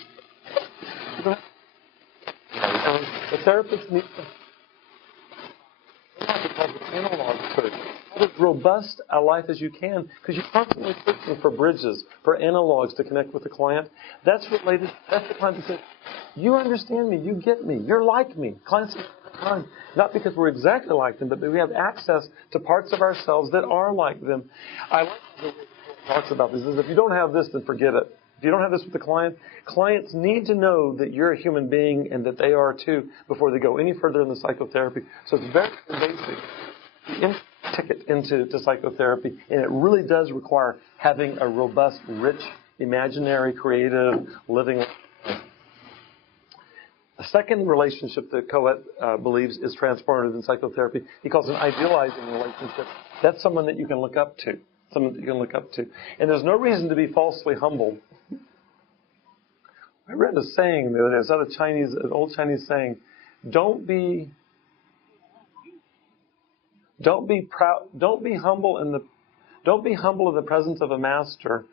The therapist needs to have an analog search. Have as robust a life as you can, because you're constantly searching for bridges, for analogs to connect with the client. That's related. That's the client that says, you understand me, you get me, you're like me. Clients are not because we're exactly like them, but we have access to parts of ourselves that are like them. I like the way he talks about this. Is if you don't have this, then forget it. If you don't have this with the client, clients need to know that you're a human being and that they are too before they go any further in the psychotherapy. So it's very basic. The ticket into psychotherapy, and it really does require having a robust, rich, imaginary, creative, living life. A second relationship that Kohut believes is transformative in psychotherapy, he calls an idealizing relationship. That's someone that you can look up to. And there's no reason to be falsely humble. I read a saying the other day. It's an old Chinese saying, don't be proud, don't be humble in the presence of a master.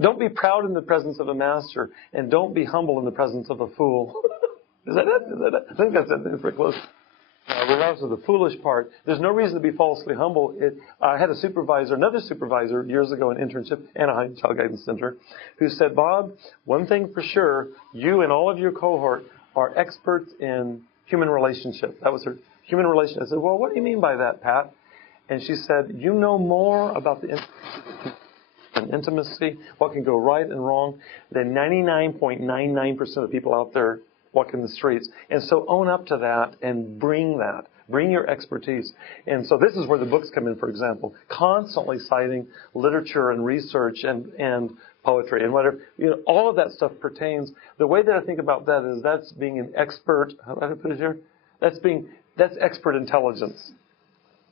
Don't be proud in the presence of a master, and don't be humble in the presence of a fool. Is that it? I think that's it. Pretty close. Regardless of the foolish part, there's no reason to be falsely humble. I had another supervisor years ago in internship, Anaheim Child Guidance Center, who said, Bob, one thing for sure, you and all of your cohort are experts in human relationship. That was her human relationship. I said, well, what do you mean by that, Pat? And she said, you know more about the intimacy, what can go right and wrong, than 99.99% of people out there walking the streets. And so own up to that and bring that. Bring your expertise. And so this is where the books come in, for example, constantly citing literature and research and poetry and whatever. All of that stuff pertains. The way that I think about that is that's being an expert. How do I put it here? That's expert intelligence.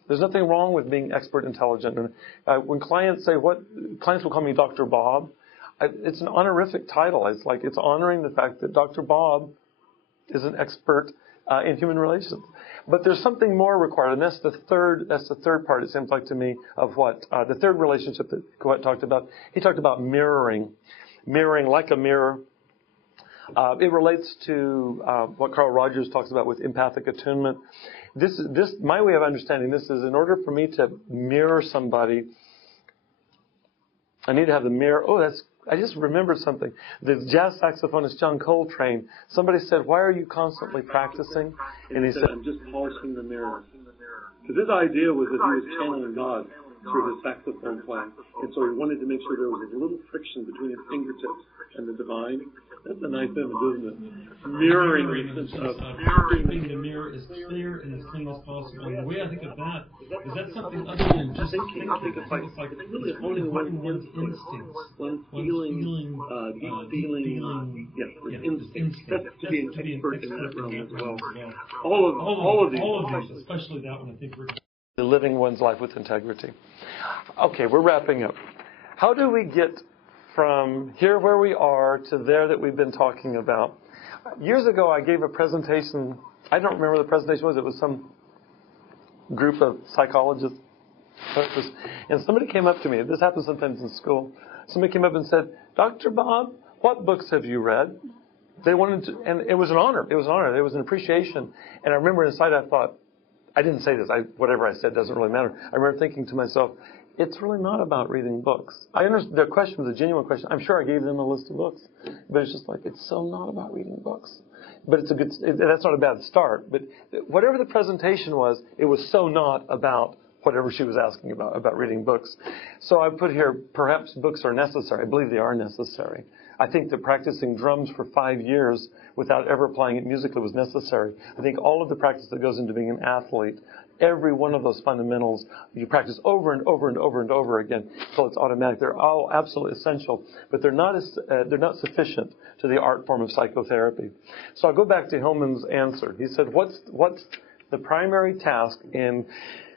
There's nothing wrong with being expert intelligent. And when clients will call me Dr. Bob, it's an honorific title. It's honoring the fact that Dr. Bob is an expert in human relations. But there's something more required, and that's the third part, it seems like to me, of what the third relationship that Kohut talked about. He talked about mirroring like a mirror. It relates to what Carl Rogers talks about with empathic attunement. This my way of understanding this is, in order for me to mirror somebody, I need to have the mirror. I just remembered something. The jazz saxophonist John Coltrane, somebody said, why are you constantly practicing? And he said, I'm just polishing the mirror. Because his idea was that he was channeling God through his saxophone playing. And so he wanted to make sure there was a little friction between his fingertips and the divine. That's a nice image, isn't it? Mirroring the sense of keeping the mirror as clear and as clean as possible. And the way I think of that is that's something other than just thinking. I think it's like really honing one's instincts, one's feeling, deep feeling, instincts. That's to be an expert in that realm as well. All of these, especially that one, I think we're living one's life with integrity. Okay, we're wrapping up. How do we get from here where we are to there that we've been talking about? Years ago, I gave a presentation. I don't remember what the presentation was. It was some group of psychologists. And somebody came up to me. This happens sometimes in school. Somebody came up and said, Dr. Bob, what books have you read? They wanted to, and it was an honor. It was an honor. There was an appreciation. And I remember inside I thought, I didn't say this. Whatever I said doesn't really matter. I remember thinking to myself, it's really not about reading books. I understand their question was a genuine question. I'm sure I gave them a list of books, but it's just like, it's so not about reading books. But that's not a bad start. But whatever the presentation was, it was so not about whatever she was asking about reading books. So I put here, perhaps books are necessary. I believe they are necessary. I think that practicing drums for 5 years without ever applying it musically was necessary. I think all of the practice that goes into being an athlete, every one of those fundamentals, you practice over and over and over and over again until it's automatic. They're all absolutely essential, but they're not sufficient to the art form of psychotherapy. So I'll go back to Hillman's answer. He said, what's the primary task in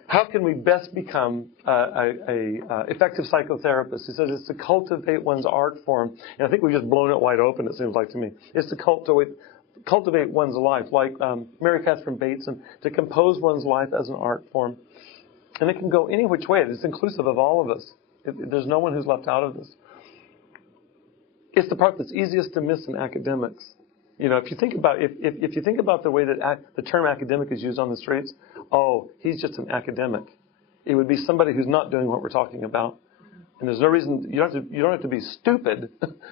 how can we best become a effective psychotherapist? He says it's to cultivate one's art form. And I think we've just blown it wide open, it seems like to me. It's to cultivate one's life, like Mary Catherine Bateson, to compose one's life as an art form. And it can go any which way. It's inclusive of all of us. There's no one who's left out of this. It's the part that's easiest to miss in academics. You know, if you think about the way that the term academic is used on the streets, oh, he's just an academic. It would be somebody who's not doing what we're talking about. And there's no reason, you don't have to be stupid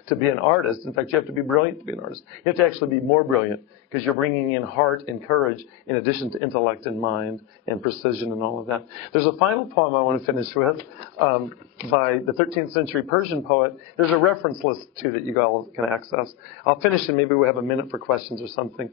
to be an artist. In fact, you have to be brilliant to be an artist. You have to actually be more brilliant because you're bringing in heart and courage in addition to intellect and mind and precision and all of that. There's a final poem I want to finish with by the 13th century Persian poet. There's a reference list, too, that you all can access. I'll finish and maybe we'll have a minute for questions or something.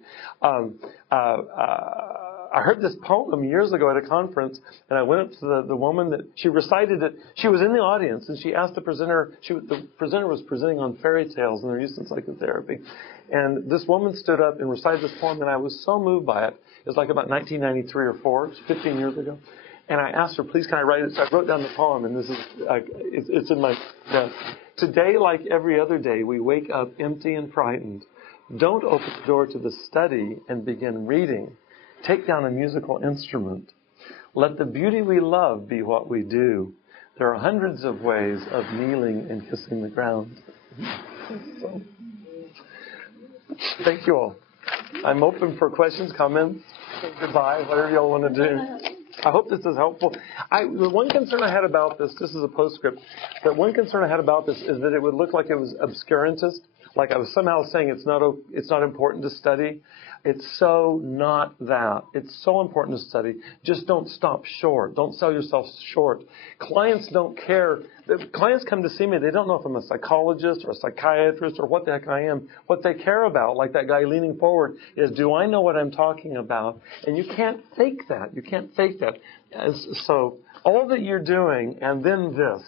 I heard this poem years ago at a conference, and I went up to the woman that she recited it. She was in the audience, and she asked the presenter. The presenter was presenting on fairy tales and their use in psychotherapy. And this woman stood up and recited this poem, and I was so moved by it. It was like about 1993 or 4, 15 years ago. And I asked her, please, can I write it? So I wrote down the poem, and this is it's in my desk. Today, like every other day, we wake up empty and frightened. Don't open the door to the study and begin reading. Take down a musical instrument. Let the beauty we love be what we do. There are hundreds of ways of kneeling and kissing the ground. So, thank you all. I'm open for questions, comments, goodbye, whatever you all want to do. I hope this is helpful. The one concern I had about this is a postscript, but one concern I had about this is that it would look like it was obscurantist, like I was somehow saying it's not important to study. It's so not that. It's so important to study. Just don't stop short. Don't sell yourself short. Clients don't care. Clients come to see me. They don't know if I'm a psychologist or a psychiatrist or what the heck I am. What they care about, like that guy leaning forward, is do I know what I'm talking about? And you can't fake that. You can't fake that. So all that you're doing and then this.